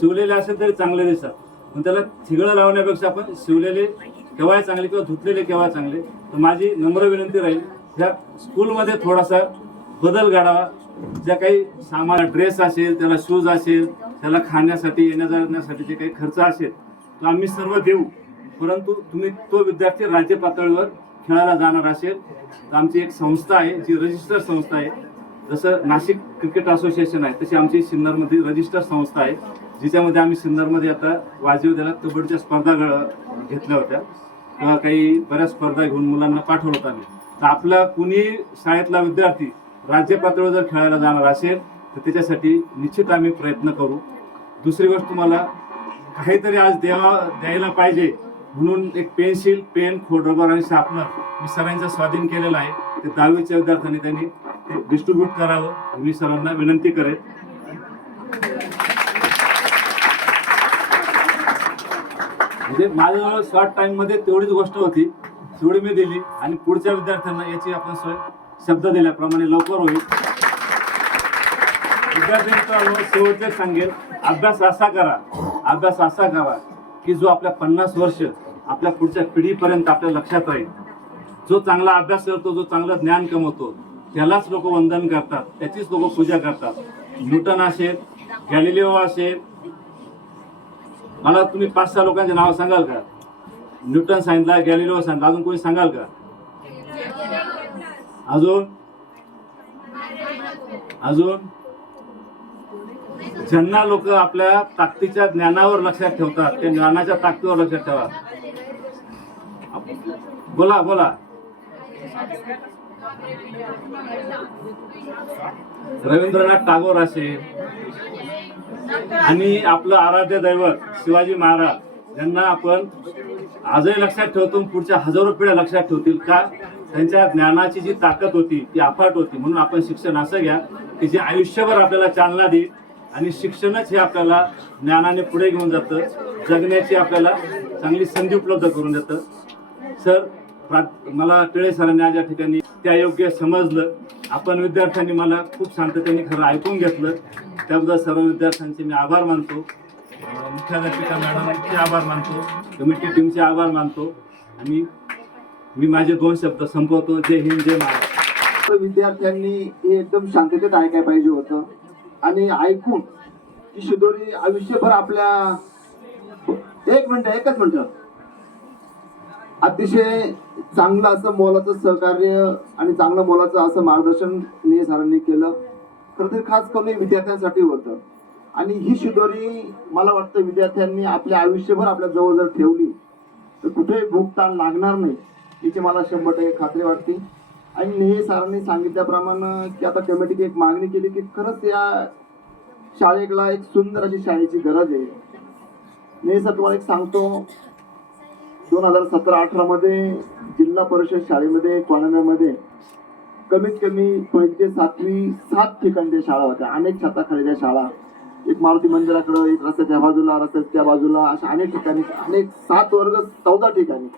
शिवलेले असेल तरी चांगले दिसतात. पण त्याला थिगळं लावण्यापेक्षा आपण शिवलेले केव्हा चांगले किंवा धुतलेले केव्हा चांगले. तर माझी नम्र विनंती राहील ह्या स्कूलमध्ये थोडासा बदल घडावा. ज्या काही सामान ड्रेस असेल, त्याला शूज असेल, त्याला खाण्यासाठी येण्या जाण्यासाठी जे काही खर्च असेल तो आम्ही सर्व देऊ. परंतु तुम्ही तो विद्यार्थी राज्य पातळीवर खेळायला जाणार असेल तर आमची एक संस्था आहे जी रजिस्टर संस्था आहे. जसं नाशिक क्रिकेट असोसिएशन आहे तशी आमची सिन्नरमध्ये रजिस्टर संस्था आहे, जिच्यामध्ये आम्ही सिन्नरमध्ये आता वाजविद्याला कबड्डीच्या स्पर्धा घेतल्या होत्या. तेव्हा काही बऱ्याच स्पर्धा घेऊन मुलांना पाठवलं होतं आम्ही. तर आपला कुणी शाळेतला विद्यार्थी राज्य पातळीवर जर खेळायला जाणार असेल तर त्याच्यासाठी निश्चित आम्ही प्रयत्न करू. दुसरी गोष्ट, तुम्हाला काहीतरी आज द्यायला पाहिजे म्हणून एक पेन्सिल, पेन, खोड रबर आणि शार्पनर मी सरांच्या स्वाधीन केलेलं आहे. ते 10वीच्या विद्यार्थ्यांनी त्यांनी ते डिस्ट्रीब्यूट करावं मी सरांना विनंती करेन. म्हणजे माझ्याजवळ शॉर्ट टाइममध्ये तेवढीच गोष्ट होती, तेवढी मी दिली आणि पुढच्या विद्यार्थ्यांना याची आपण सोय शब्द दिल्याप्रमाणे लवकर होईल. विद्यार्थी मित्रांनो, शेवटचे सांगेल, अभ्यास असा करा की जो आपल्या 50 वर्ष आपल्या पुढच्या पिढीपर्यंत आपल्या लक्षात राहील. जो चांगला अभ्यास करतो, जो चांगलं ज्ञान कमवतो, त्यालाच लोक वंदन करतात, त्याचीच लोक पूजा करतात. न्यूटन असेल, गॅलिलिओ असेल, मला तुम्ही 5-6 लोकांचे नाव सांगाल का? न्यूटन सांगितलं, गॅलिलिओ सांगितलं, अजून कोणी सांगाल का? अजून ज्यांना लोक आपल्या ताकदीच्या ज्ञानावर लक्षात ठेवतात, त्या ज्ञानाच्या ताकदीवर लक्षात ठेवा. बोला. रवींद्रनाथ टागोर असेल आणि आपलं आराध्य दैवत शिवाजी महाराज यांना आपण आजही लक्षात ठेवतो, पुढच्या हजारो पिढ्या लक्षात ठेवतील का? त्यांच्या ज्ञानाची जी ताकद होती ती अफाट होती. म्हणून आपण शिक्षण असं घ्या की जे आयुष्यभर आपल्याला चालना देईल आणि शिक्षणच हे आपल्याला ज्ञानाने पुढे घेऊन जातं, जगण्याची आपल्याला चांगली संधी उपलब्ध करून देतं. सर, मला टिळे सरांनी आज या ठिकाणी त्या योग्य समजलं. आपण विद्यार्थ्यांनी मला खूप शांततेने खरं ऐकून घेतलं, त्याबद्दल सर्व विद्यार्थ्यांचे मी आभार मानतो. मुख्याध्यापिका मॅडमचे आभार मानतो, कमिटी टीमचे आभार मानतो आणि मी माझे 2 शब्द संपवतो. जय हिंद, जय महाराष्ट्र. विद्यार्थ्यांनी हे एकदम शांततेत ऐकायला पाहिजे होतं आणि ऐकून की शिदोरी आयुष्यभर आपल्या एकच मिनिट अतिशय चांगलं असं मोलाचं सहकार्य आणि चांगलं मोलाचं असं मार्गदर्शन ने सरांनी केलं. खरं तर खास करून विद्यार्थ्यांसाठी होतं आणि ही शिदोरी मला वाटतं विद्यार्थ्यांनी आपल्या आयुष्यभर आपल्या जवळ जर ठेवली तर कुठेही भूक ताण लागणार नाही याची मला 100% खात्री वाटते. आणि नेहे सरांनी सांगितल्याप्रमाणे की आता कमिटीने एक मागणी केली की खरंच या शाळेला एक सुंदर अशी शाळेची गरज आहे. नेहे सर, तुम्हाला एक सांगतो, 2017-18 मध्ये जिल्हा परिषद शाळेमध्ये कोणामध्ये कमीत कमी 1ली ते 7वी 7 ठिकाणच्या शाळा होत्या, अनेक छताखालीच्या शाळा, एक मारुती मंदिराकडं, एक रस्त्याच्या बाजूला, रस्त्याच्या बाजूला, अशा अनेक ठिकाणी, अनेक 7 वर्ग 14 ठिकाणी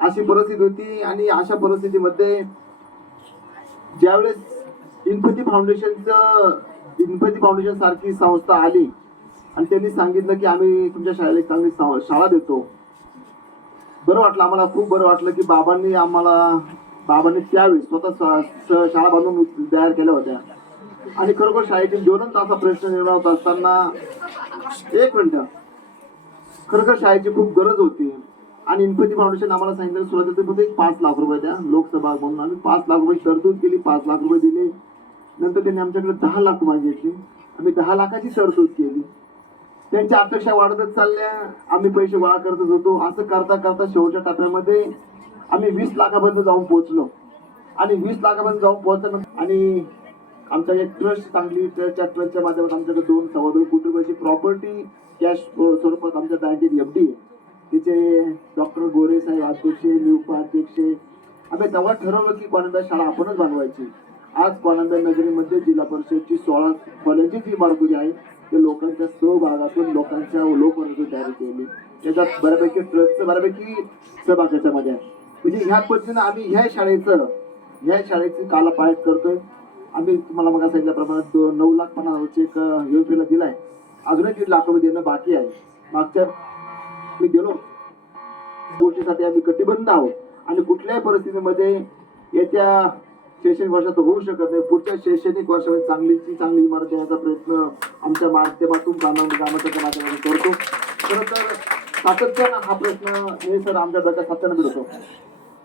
अशी परिस्थिती होती. आणि अशा परिस्थितीमध्ये ज्यावेळेस इन्फिनिटी फाउंडेशन सारखी संस्था आली आणि त्यांनी सांगितलं की आम्ही तुमच्या शाळेला एक चांगली शाळा देतो, बरं वाटलं आम्हाला, खूप बरं वाटलं की बाबांनी त्यावेळी स्वतः शाळा बांधून तयार केल्या होत्या. आणि खरोखर शाळेची ज्वलंत असा प्रश्न निर्माण होत असताना एक मिनिट खरोखर शाळेची खूप गरज होती. आणि इन्फिनिटी फाउंडेशन आम्हाला सांगितलं सुरुवातीला 5 लाख रुपये द्या, लोकसभा म्हणून आम्ही 5 लाख रुपये तरतूद केली, 5 लाख रुपये दिले. नंतर त्यांनी आमच्याकडे 10 लाख मागितली, आम्ही 10 लाखाची तरतूद केली. त्यांच्या अपेक्षा वाढतच चालल्या, आम्ही पैसे गोळा करतच होतो. असं करता करता शेवटच्या टप्प्यामध्ये आम्ही 20 लाखापर्यंत जाऊन पोहोचलो. आणि 20 लाखापर्यंत जाऊन पोहोचल्यानंतर आणि आमचा एक ट्रस्ट चांगली, त्या ट्रस्टच्या माध्यमात आमच्याकडे 2-2.25 कोटी रुपयाची प्रॉपर्टी कॅश स्वरूपात आमच्या बँकेत FD आहे. तिचे डॉक्टर गोरे साहेब अध्यक्ष, मी उपाध्यक्ष. आम्ही तेव्हा ठरवलं की कोणाला शाळा आपणच बांधवायची. आज कोणाला नगरीमध्ये जिल्हा परिषदची 16 कॉलेजची इमारत उभी आहे. ते लोकांच्या सहभागातून लोकांच्या लोकवर्गाची तयारी केली. त्याच्यात बऱ्यापैकी ट्रस्टचं बऱ्यापैकी सहभाग त्याच्यामध्ये आहे. म्हणजे ह्या पद्धतीनं आम्ही ह्या शाळेची कालपाठ करतोय. आम्ही तुम्हाला मग सांगितल्याप्रमाणे 9,50,000 चेक योजनेला दिलाय. अजूनही 1.5 लाख रुपये देणं बाकी आहे. मागच्या मी दिलो गोष्टीसाठी आम्ही कटिबद्ध आहोत आणि कुठल्याही परिस्थितीमध्ये येत्या शैक्षणिक वर्षात होऊ शकत नाही. पुढच्या शैक्षणिक वर्षामध्ये चांगली इमारत देण्याचा प्रयत्न आमच्या माध्यमातून कामाच्या माध्यमातून करतो. खरं तर सातत्यानं हा प्रश्न हे सर आमच्या डोक्यात सातत्यानं मिळतो.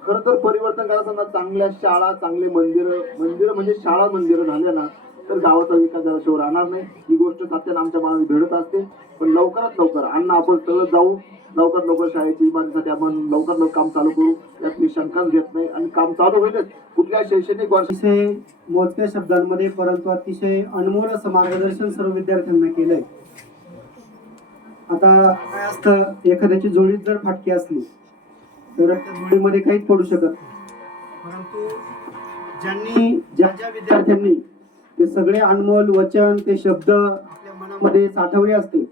खरं तर परिवर्तन करायचं, चांगल्या शाळा, चांगले मंदिरं म्हणजे शाळा मंदिरं झाल्या ना तर गावाचा विकास झाल्याशिवाय राहणार नाही. ही गोष्ट सातत्यानं आमच्या मनात भेटत असते. पण लवकरात लवकर अण्णा आपण तळत जाऊ, लवकरात लवकर शाळेची इमारतीसाठी आपण लवकर काम चालू करू, यात मी शंकाच घेत नाही. आणि काम चालू होईलच. कुठल्या शैक्षणिक अतिशय मोजक्या शब्दांमध्ये परंतु अतिशय अनमोल असं मार्गदर्शन सर्व विद्यार्थ्यांना केलंय. आता काय असतं, एखाद्याची जोडीत जर फाटकी असली तर त्या जोडीमध्ये काहीच पडू शकत नाही. परंतु ज्या विद्यार्थ्यांनी ते सगळे अनमोल वचन, ते शब्द आपल्या मनामध्ये साठवले असते,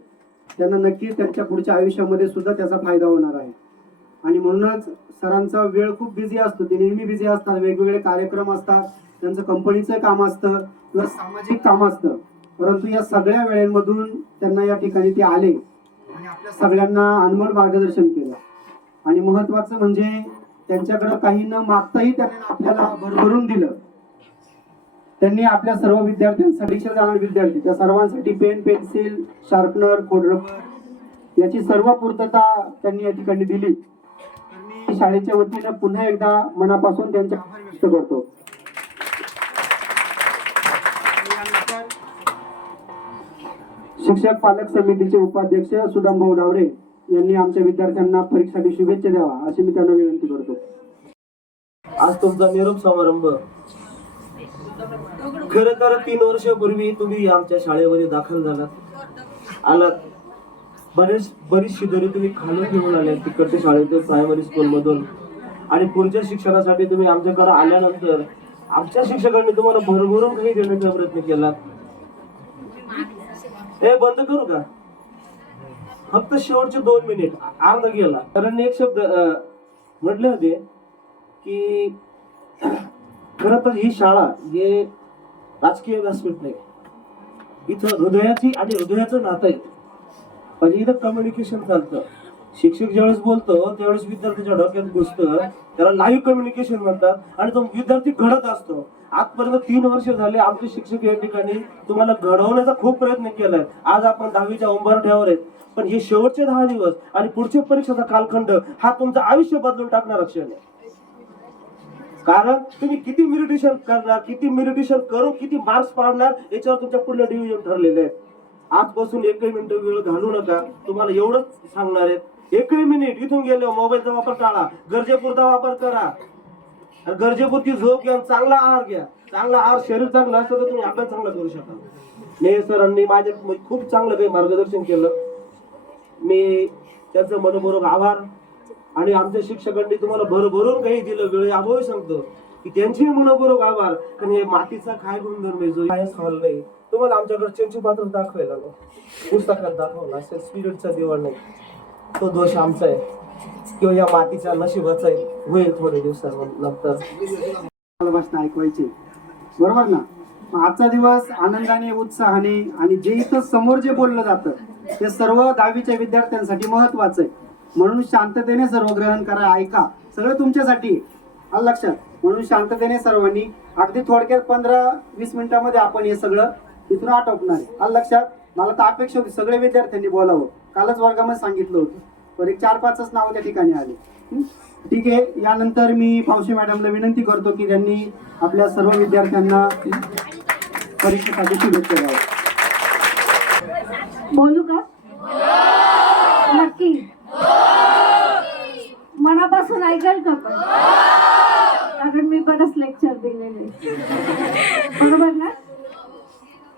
त्यांना नक्कीच त्यांच्या पुढच्या आयुष्यामध्ये सुद्धा त्याचा फायदा होणार आहे. आणि म्हणूनच सरांचा वेळ खूप बिझी असतो, ते नेहमी बिझी असतात, वेगवेगळे कार्यक्रम असतात, त्यांचं कंपनीचं काम असतं प्लस सामाजिक काम असतं. परंतु या सगळ्या वेळेमधून त्यांना या ठिकाणी ते आले आणि आपल्या सगळ्यांना अनमोल मार्गदर्शन केलं. आणि महत्वाचं म्हणजे त्यांच्याकडे काही न मागताही त्यांनी आपल्याला भरभरून दिलं. त्यांनी आपल्या सर्व विद्यार्थ्यांसाठी जाणारे विद्यार्थी त्या सर्वांसाठी पेन, पेन्सिल, शार्पनर, खोडरबर याची सर्व पूर्तता त्यांनी या ठिकाणी दिली. तर मी शाळेच्या वतीनं पुन्हा एकदा मनापासून त्यांचे आभार व्यक्त करतो. शिक्षक पालक समितीचे उपाध्यक्ष सुदामभाऊ डावरे यांनी आमच्या विद्यार्थ्यांना परीक्षेसाठी शुभेच्छा द्यावा अशी मी त्यांना विनंती करतो. आज तुमचा निरोप समारंभ. खरं तर 3 वर्षापूर्वी तुम्ही आमच्या शाळेमध्ये दाखल आलात. बरीचशी दरी तुम्ही खालून घेऊन आले तिकडच्या शाळेतून, प्रायमरी स्कूल मधून. आणि पुढच्या शिक्षणासाठी तुम्ही आमच्याकडे आल्यानंतर आमच्या शिक्षकांनी तुम्हाला भरभरून काही देण्याचा प्रयत्न केला. हे बंद करू का? फक्त शेवटचे 2 मिनिट, अर्धा गेला. कारण एक शब्द म्हटले होते की खरं तर ही शाळा हे राजकीय व्यासपीठ नाही, इथं हृदयाची आणि हृदयाचं नातं आहे. म्हणजे इथं कम्युनिकेशन चालतं. शिक्षक ज्यावेळेस बोलतो त्यावेळेस विद्यार्थ्याच्या डोक्यात घुसतं, त्याला लाईव्ह कम्युनिकेशन म्हणतात. आणि तो विद्यार्थी घडत असतो. आजपर्यंत 3 वर्ष झाले आमचे शिक्षक या ठिकाणी तुम्हाला घडवण्याचा खूप प्रयत्न केलाय. आज आपण 10वीच्या उंबरठ्यावर आहेत, पण हे शेवटचे 10 दिवस आणि पुढच्या परीक्षेचा कालखंड हा तुमचं आयुष्य बदलून टाकणारा क्षण आहे. कारण तुम्ही किती मेडिटेशन करणार, किती मेडिटेशन करून किती मार्क्स पाडणार याच्यावर तुमच्या पुढलं डिव्हिजन ठरलेले आहे. आजपासून एकही मिनिट वेळ घालू नका. तुम्हाला एवढंच सांगणार आहे, एकही मिनिट इथून गेलो मोबाईलचा वापर टाळा, गरजेपुरता वापर करा, गरजेपुरती झोप घ्या, चांगला आहार घ्या. चांगला आहार, शरीर चांगलं असतं तर तुम्ही अभ्यास चांगला करू शकाल. नेह सरांनी माझ्या खूप चांगलं काही मार्गदर्शन केलं, मी त्यांचं मनपूर्वक आभार. आणि आमच्या शिक्षकांनी तुम्हाला भरभरून काही दिलं, वेळ अभावी सांगतो की त्यांची मनपूर्वक आभार. कारण हे मातीचा काय गुणधर्म आहे जो काय हॉल नाही, तुम्हाला आमच्याकडे चंचू पात्र दाखवायला पुस्तकात दाखवला असेल, स्पिरिटचा दिवाळ नाही, तो दोष आमचा आहे किंवा या मातीच्या नशिबाचा आहे. होईल थोडे दिवसानंतर भाषण ऐकवायचे, बरोबर ना? आजचा दिवस आनंदाने, उत्साहाने आणि जे इथं समोर जे बोललं जातं ते सर्व 10वीच्या विद्यार्थ्यांसाठी महत्वाचं आहे. म्हणून शांततेने सर्व ग्रहण करा, ऐका, सगळं तुमच्यासाठी आलं लक्षात. म्हणून शांततेने सर्वांनी अगदी थोडक्यात 15-20 मिनिटांमध्ये आपण हे सगळं इथून आटोपणार आहे. आलं लक्षात. मला तर अपेक्षा होती सगळे विद्यार्थ्यांनी बोलावं, कालच वर्गामध्ये सांगितलं होतं, पण एक 4-5च नाव त्या ठिकाणी आले. ठीक आहे. यानंतर मी पावशे मॅडमला विनंती करतो की त्यांनी आपल्या सर्व विद्यार्थ्यांना परीक्षेसाठी शुभेच्छा द्याव्या. बोलू का? नक्की मनापासून ऐकाल का? पण कारण मी बरंच लेक्चर दिलेले, बरोबर ना?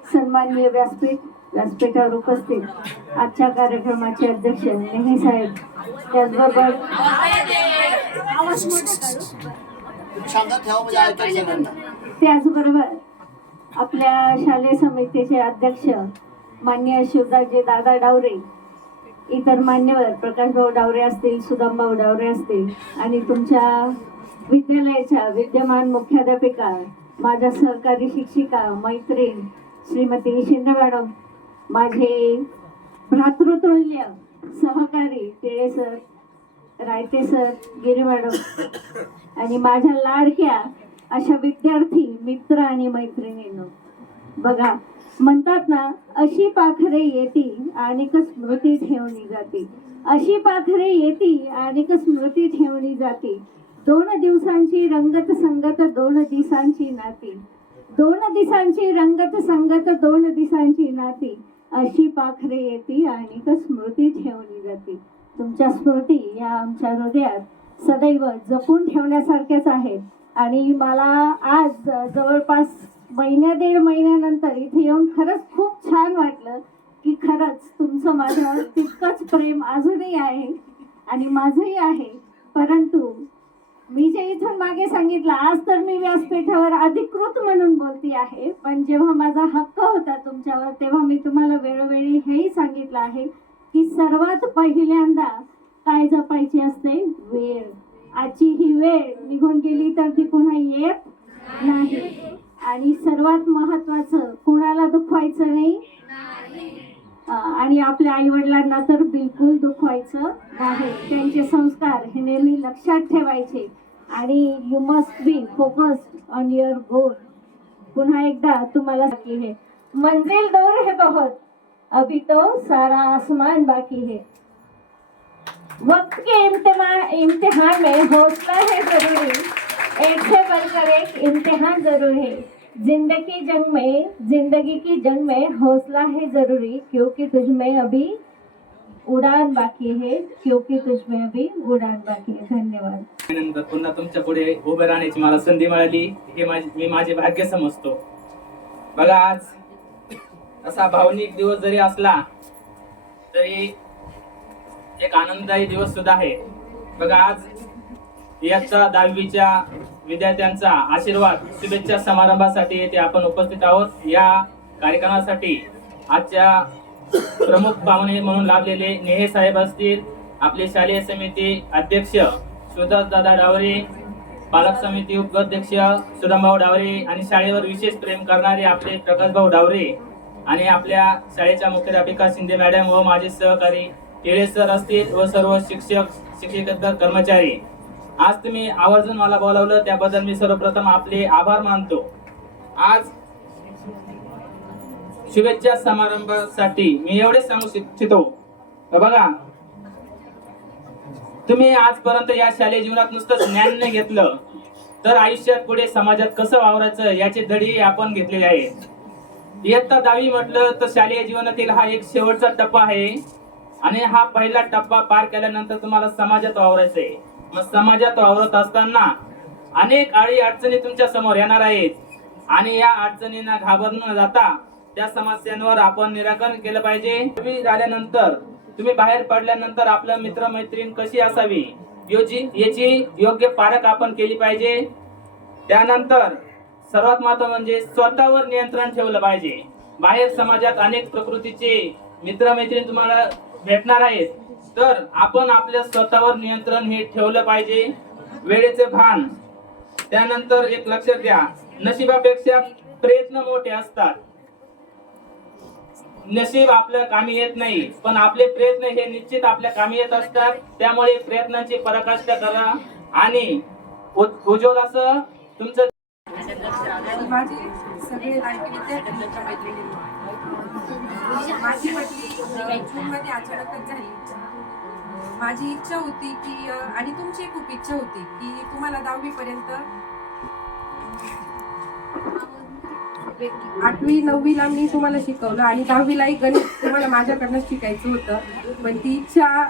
सन्माननीय व्यासपीठावर उपस्थित आजच्या कार्यक्रमाचे अध्यक्ष नेहे साहेब, त्याचबरोबर आपल्या शालेय समितीचे अध्यक्ष माननीय शिवदासजी दादा डावरे, इतर मान्यवर प्रकाशभाऊ डावरे असतील, सुदामभाऊ डावरे असतील, आणि तुमच्या विद्यालयाच्या विद्यमान मुख्याध्यापिका, माझ्या सहकारी शिक्षिका, मैत्रीण श्रीमती शिंदे मॅडम, माझे भ्रातृतुल्य सहकारी टिळे सर, रायते सर, गिरी मॅडम, आणि माझ्या लाडक्या अशा विद्यार्थी मित्र आणि मैत्रिणींनो. बघा, म्हणतात ना, अशी पाखरे येती आणि स्मृती ठेवली जाते, अशी पाखरे येती आणि स्मृती ठेवली जाते. 2 दिवसांची रंगत संगत 2 दिवसांची नाती, 2 दिवसांची रंगत संगत 2 दिवसांची नाती, अशी पाखरे येती आणि स्मृती ठेवली जाते. तुमच्या स्मृती या आमच्या हृदयात सदैव जपून ठेवण्यासारख्याच आहेत. आणि मला आज जवळपास 1.5 महिन्यानंतर इथे येऊन खरंच खूप छान वाटलं की खरंच तुमचं माझ्यावर तितकंच प्रेम अजूनही आहे आणि माझंही आहे. परंतु मी जे इथून मागे सांगितलं, आज तर मी व्यासपीठावर अधिकृत म्हणून बोलती आहे, पण जेव्हा माझा हक्क होता तुमच्यावर तेव्हा मी तुम्हाला वेळोवेळी हेही सांगितलं आहे की सर्वात पहिल्यांदा काय जपायची असते? वेळ. आजची ही वेळ निघून गेली तर ती पुन्हा येत नाही. आणि सर्वात महत्वाचं, कुणाला दुखवायचं नाही आणि आपल्या आई वडिलांना तर बिलकुल दुखवायचं नाही. त्यांचे संस्कार हे नेहमी लक्षात ठेवायचे आणि you must be focused on your गोल. पुन्हा एकदा तुम्हाला बाकी है, मंजिल दूर है बहुत, अभी तो सारा आसमान बाकी है. वक्त के इम्तिहान में हौसला है जरूरी, एक से बढ़कर एक इम्तिहान जरूर है. जिंदगी की जंग में हौसला है जरूरी, क्योंकि तुझमें अभी उडान बाकी है, क्योंकि तुझमें अभी उडान बाकी है. धन्यवाद. त्यानंतर पुन्हा तुमच्या पुढे उभे राहण्याची मला संधी मिळाली, हे मी माझे भाग्य समजतो. बघा, आज असा भावनिक दिवस जरी असला तरी एक आनंददायी दिवस सुद्धा आहे. बघा, आज इयत्ता 10वीच्या विद्यार्थ्यांचा आशीर्वाद शुभेच्छा समारंभासाठी येथे आपण उपस्थित आहोत. या कार्यक्रमासाठी आजच्या प्रमुख पाहुणे म्हणून लाभलेले नेहे साहेब असतील, आपले शालेय समिती अध्यक्ष शिवदास दादा डावरे, पालक समिती उपाध्यक्ष सुदामभाऊ डावरे आणि शाळेवर विशेष प्रेम करणारे आपले प्रकाशभाऊ डावरे आणि आपल्या शाळेच्या मुख्याध्यापिका शिंदे मॅडम व माझे सहकारी टिळे सर असतील व सर्व शिक्षक शिक्षकेतर कर्मचारी. आज तुम्ही आवर्जून मला बोलावलं त्याबद्दल मी सर्वप्रथम आपले आभार मानतो. आज शुभेच्छा समारंभासाठी मी एवढे सांगू इच्छितो. बघा, तुम्ही आजपर्यंत या शालेय जीवनात नुसतं ज्ञान नाही घेतलं तर आयुष्यात पुढे समाजात कसं वावरायचं याचे धडे आपण घेतलेले आहेत. इयत्ता 10वी म्हटलं तर शालेय जीवनातील हा एक शेवटचा टप्पा आहे आणि हा पहिला टप्पा पार केल्यानंतर तुम्हाला समाजात वावरायचं आहे. मग समाजात वावरत असताना अनेक अडी अडचणी तुमच्या समोर येणार आहेत आणि या अडचणींना घाबरून न जाता त्या समस्यांवर आपण निराकरण केलं पाहिजे. तुम्ही झाल्यानंतर तुम्ही बाहेर पडल्यानंतर आपलं मित्रमैत्रीण कशी असावी याची योग्य पारख आपण केली पाहिजे. त्यानंतर सर्वात महत्त्वाचं म्हणजे स्वतःवर नियंत्रण ठेवलं पाहिजे. बाहेर समाजात अनेक प्रकृतीचे मित्रमैत्रीण तुम्हाला भेटणार आहेत, तर आपण आपल्या स्वतःवर नियंत्रण हे ठेवलं पाहिजे. वेळेचे भान. त्यानंतर एक लक्षात घ्या, नशिबापेक्षा प्रयत्न मोठे असतात. नशीब आपल्या कामी येत नाही, पण आपले प्रयत्न हे निश्चित आपल्या कामी येत असतात. त्यामुळे प्रयत्नांची पराकाष्ठा करा आणि उज्ज्वल असं तुमचं. माझे सगळे लाडके विद्यार्थ्यांच्या मैत्रिणी, माझी मैत्री जूनमध्ये अचानकच झाली. माझी इच्छा होती की आणि तुमची खूप इच्छा होती की तुम्हाला 10वी पर्यंत 8वी 9वीला मी तुम्हाला शिकवलं आणि 10वीलाही गणित तुम्हाला माझ्याकडनं शिकायचं होतं, पण ती इच्छा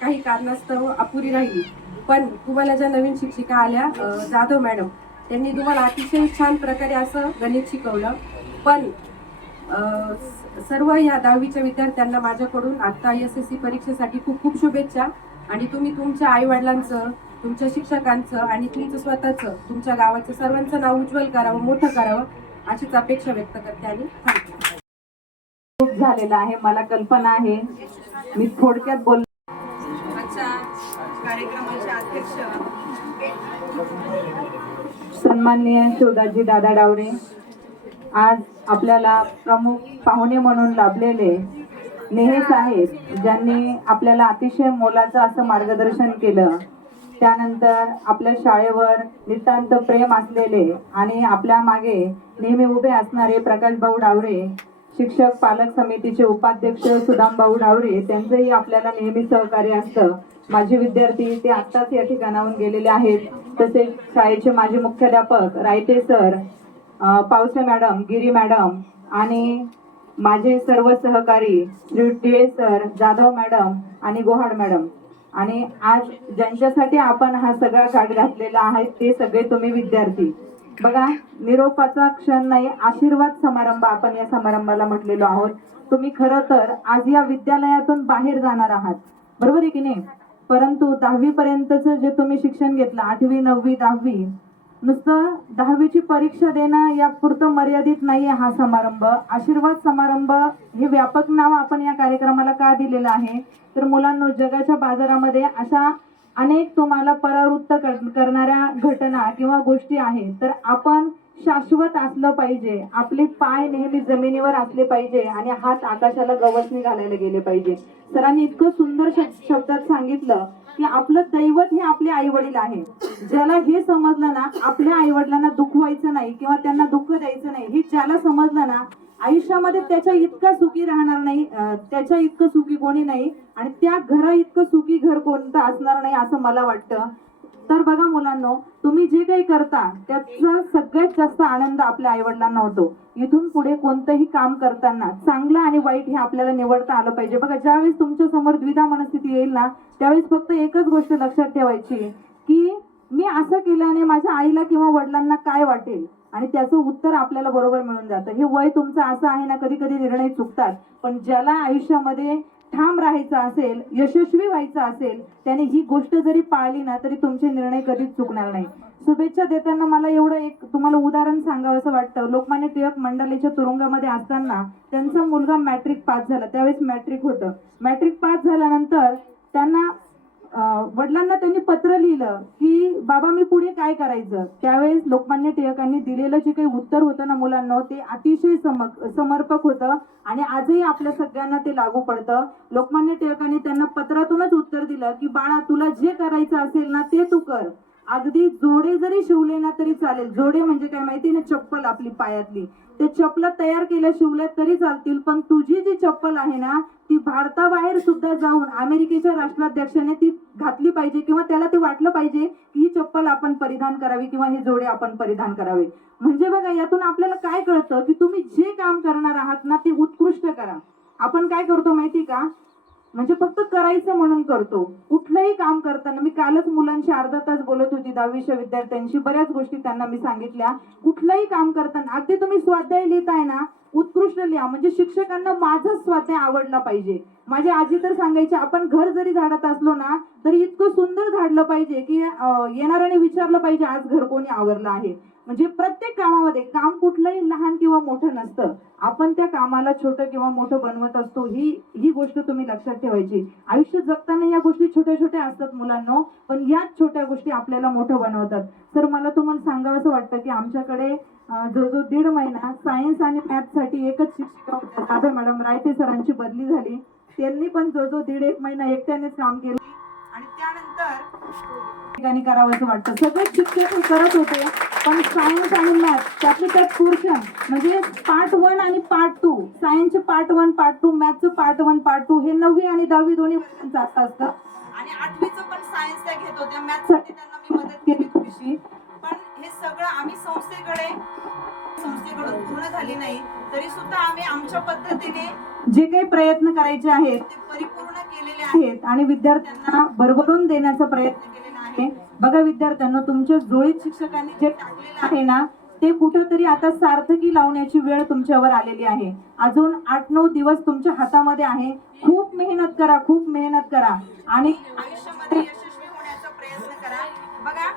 काही कारणास्तव अपुरी राहिली. पण तुम्हाला ज्या नवीन शिक्षिका आल्या जाधव मॅडम, त्यांनी तुम्हाला अतिशय छान प्रकारे असं गणित शिकवलं. पण सर्व या 10वीच्या विद्यार्थ्यांना माझ्याकडून आता SSC परीक्षेसाठी खूप खूप शुभेच्छा. आणि तुम्ही तुमच्या आईवडिलांचं, तुमच्या शिक्षकांचं आणि तुमचं स्वतःचं, तुमच्या गावाचं सर्वांचं नाव उज्ज्वल करावं, मोठं करावं अशीच अपेक्षा व्यक्त करते आणि थांबते. खूप झालेला आहे, मला कल्पना आहे, मी थोडक्यात बोल. आजच्या कार्यक्रमाचे अध्यक्ष सन्माननीय शिवदासजी दादा डावरे, आज आपल्याला प्रमुख पाहुणे म्हणून लाभलेले नेहे साहेब, ज्यांनी आपल्याला अतिशय मोलाचं असं मार्गदर्शन केलं. त्यानंतर आपल्या शाळेवर नितांत प्रेम असलेले आणि आपल्या मागे नेहमी उभे असणारे प्रकाशभाऊ डावरे, शिक्षक पालक समितीचे उपाध्यक्ष सुदामभाऊ डावरे, त्यांचंही आपल्याला नेहमी सहकार्य असतं. माझे विद्यार्थी ते आत्ताच या ठिकाणाहून गेलेले आहेत. तसेच शाळेचे माजी मुख्याध्यापक रायते सर, पावसे मॅडम, गिरी मॅडम आणि माझे सर्व सहकारी श्री टिळे सर, जाधव मॅडम आणि गोहाड मॅडम. आणि आज ज्यांच्यासाठी आपण हा सगळा काढ घातलेला आहे ते सगळे तुम्ही विद्यार्थी. बघा, निरोपाचा क्षण नाही, आशीर्वाद समारंभ आपण या समारंभाला म्हटलेलो आहोत. तुम्ही खरं तर आज या विद्यालयातून बाहेर जाणार आहात, बरोबर आहे की नाही? परंतु 10वी पर्यंतचं जे तुम्ही शिक्षण घेतलं, 8वी 9वी 10वी, नुसतं 10वीची परीक्षा देणं या पुरतं मर्यादित नाहीये हा समारंभ. आशीर्वाद समारंभ हे व्यापक नाव आपण या कार्यक्रमाला का दिलेलं आहे, तर मुलांनो, जगाच्या बाजारामध्ये अशा अनेक तुम्हाला परावृत्त करणाऱ्या घटना किंवा गोष्टी आहेत, तर आपण शाश्वत असलं पाहिजे. आपले पाय नेहमी जमिनीवर असले पाहिजे आणि हात आकाशाला गवसणी घालायला गेले पाहिजे. सरांनी इतकं सुंदर शब्दात सांगितलं की आपलं दैवत हे आपले आई वडील आहे. ज्याला हे समजलं ना, आपल्या आई वडिलांना दुखवायचं नाही किंवा त्यांना दुःख द्यायचं नाही, हे ज्याला समजलं ना, आयुष्यामध्ये त्याच्या इतका सुखी राहणार नाही, त्याच्या इतकं सुखी कोणी नाही आणि त्या घरा इतकं सुखी घर कोणतं असणार नाही असं मला वाटतं. तर बघा मुलांनो, तुम्ही जे काही करता त्याचा सगळ्यात जास्त आनंद आपल्या आईवडिलांना होतो. इथून पुढे कोणतंही काम करताना चांगलं आणि वाईट हे आपल्याला निवडता आलं पाहिजे. बघा, ज्यावेळेस तुमच्या समोर द्विधा मनस्थिती येईल ना, त्यावेळेस फक्त एकच गोष्ट लक्षात ठेवायची की मी असं केल्याने माझ्या आईला किंवा वडिलांना काय वाटेल, आणि त्याचं उत्तर आपल्याला बरोबर मिळून जातं. हे वय तुमचं असं आहे ना, कधी कधी निर्णय चुकतात, पण ज्याला आयुष्यामध्ये ठाम राहायचं असेल, यशस्वी व्हायचं असेल, त्याने ही गोष्ट जरी पाळली ना, तरी तुमचे निर्णय कधीच चुकणार नाही. शुभेच्छा देताना मला एवढं एक तुम्हाला उदाहरण सांगावं असं वाटतं. लोकमान्य टिळक मंडळीच्या तुरुंगामध्ये असताना त्यांचा मुलगा मॅट्रिक पास झाला. त्यावेळेस मॅट्रिक होतं. मॅट्रिक पास झाल्यानंतर त्यांना वडिलांना त्यांनी पत्र लिहिलं की बाबा मी पुढे काय करायचं. त्यावेळेस लोकमान्य टिळकांनी दिलेलं जे काही उत्तर होतं ना मुलांना, ते अतिशय समर्पक होतं आणि आजही आपल्या सगळ्यांना ते लागू पडतं. लोकमान्य टिळकांनी त्यांना पत्रातूनच उत्तर दिलं की बाळा, तुला जे करायचं असेल ना ते तू कर. अगदी जोडे जरी शिवले ना तरी चालेल. जोडे म्हणजे काय माहिती ना, चप्पल आपली पायातली. ते चप्पल तयार केल्या शिवल्या तरी चालतील, पण तुझी जी चप्पल आहे ना, ती भारताबाहेर सुद्धा जाऊन अमेरिकेच्या राष्ट्राध्यक्षाने ती घातली पाहिजे किंवा त्याला ते वाटलं पाहिजे की ही चप्पल आपण परिधान करावी किंवा हे जोडे आपण परिधान करावे. म्हणजे बघा, यातून आपल्याला काय कळतं की तुम्ही जे काम करणार आहात ना, ते उत्कृष्ट करा. आपण काय करतो माहिती का, म्हणजे फक्त करायचं म्हणून करतो. कुठलंही काम करताना, मी कालच मुलांशी अर्धा तास बोलत होती, 10वीच्या विद्यार्थ्यांशी, बऱ्याच गोष्टी त्यांना मी सांगितल्या. कुठलंही काम करताना अगदी तुम्ही स्वाध्याय लिहिताय ना, उत्कृष्ट लिहा. म्हणजे शिक्षकांना माझाच स्वाध्याय आवडला पाहिजे. माझी आजी तर सांगायची, आपण घर जरी झाडत असलो ना तरी इतकं सुंदर झाडलं पाहिजे की येणाऱ्याने विचारलं पाहिजे आज घर कोणी आवरलं आहे. म्हणजे प्रत्येक कामामध्ये काम कुठलंही लहान किंवा मोठं नसतं, आपण त्या कामाला छोटं किंवा मोठं बनवत असतो. ही गोष्ट तुम्ही लक्षात ठेवायची. आयुष्य जगताना या गोष्टी छोट्या छोट्या असतात मुलांनो, पण याच छोट्या गोष्टी आपल्याला मोठं बनवतात. तर मला तुम्हाला सांगावं असं वाटतं की आमच्याकडे जो 1.5 महिना सायन्स आणि मॅथ्ससाठी एकच शिक्षिका होत्या, राधा मॅडम रायते सरांची बदली झाली. त्यांनी पण जो 1.5 महिना एकट्यानेच काम केलं आणि त्यानंतर ठिकाणी करावं असं वाटतं. सगळे शिक्षक हे करत होते, पण सायन्स आणि मॅथ्स त्यातले त्यात पोर्शन म्हणजे पार्ट 1 आणि पार्ट 2, सायन्सचे पार्ट 1 पार्ट 2, मॅथ्सचं पार्ट 1 पार्ट 2, हे 9वी आणि 10वी दोन्ही वर्षांचं असतं. आणि 8वीचं पण सायन्स त्या घेत होत्या. मॅथ्ससाठी त्यांना मी मदत केली थोडीशी, पण हे सगळं आम्ही संस्थेकडून पूर्ण झाली नाही, तरी सुद्धा आम्ही आमच्या पद्धतीने जे काही प्रयत्न करायचे आहेत ते परिपूर्ण केलेले आहेत आणि विद्यार्थ्यांना भरभरून देण्याचा प्रयत्न केलेला आहे. बघा विद्यार्थ्यांना, तुमच्या जोडीत शिक्षकांनी जे टाकलेलं आहे ना, ते कुठंतरी आता सार्थकी लावण्याची वेळ तुमच्यावर आलेली आहे. अजून 8-9 दिवस तुमच्या हातामध्ये आहे. खूप मेहनत करा, खूप मेहनत करा आणि आयुष्यामध्ये यशस्वी होण्याचा प्रयत्न करा. बघा,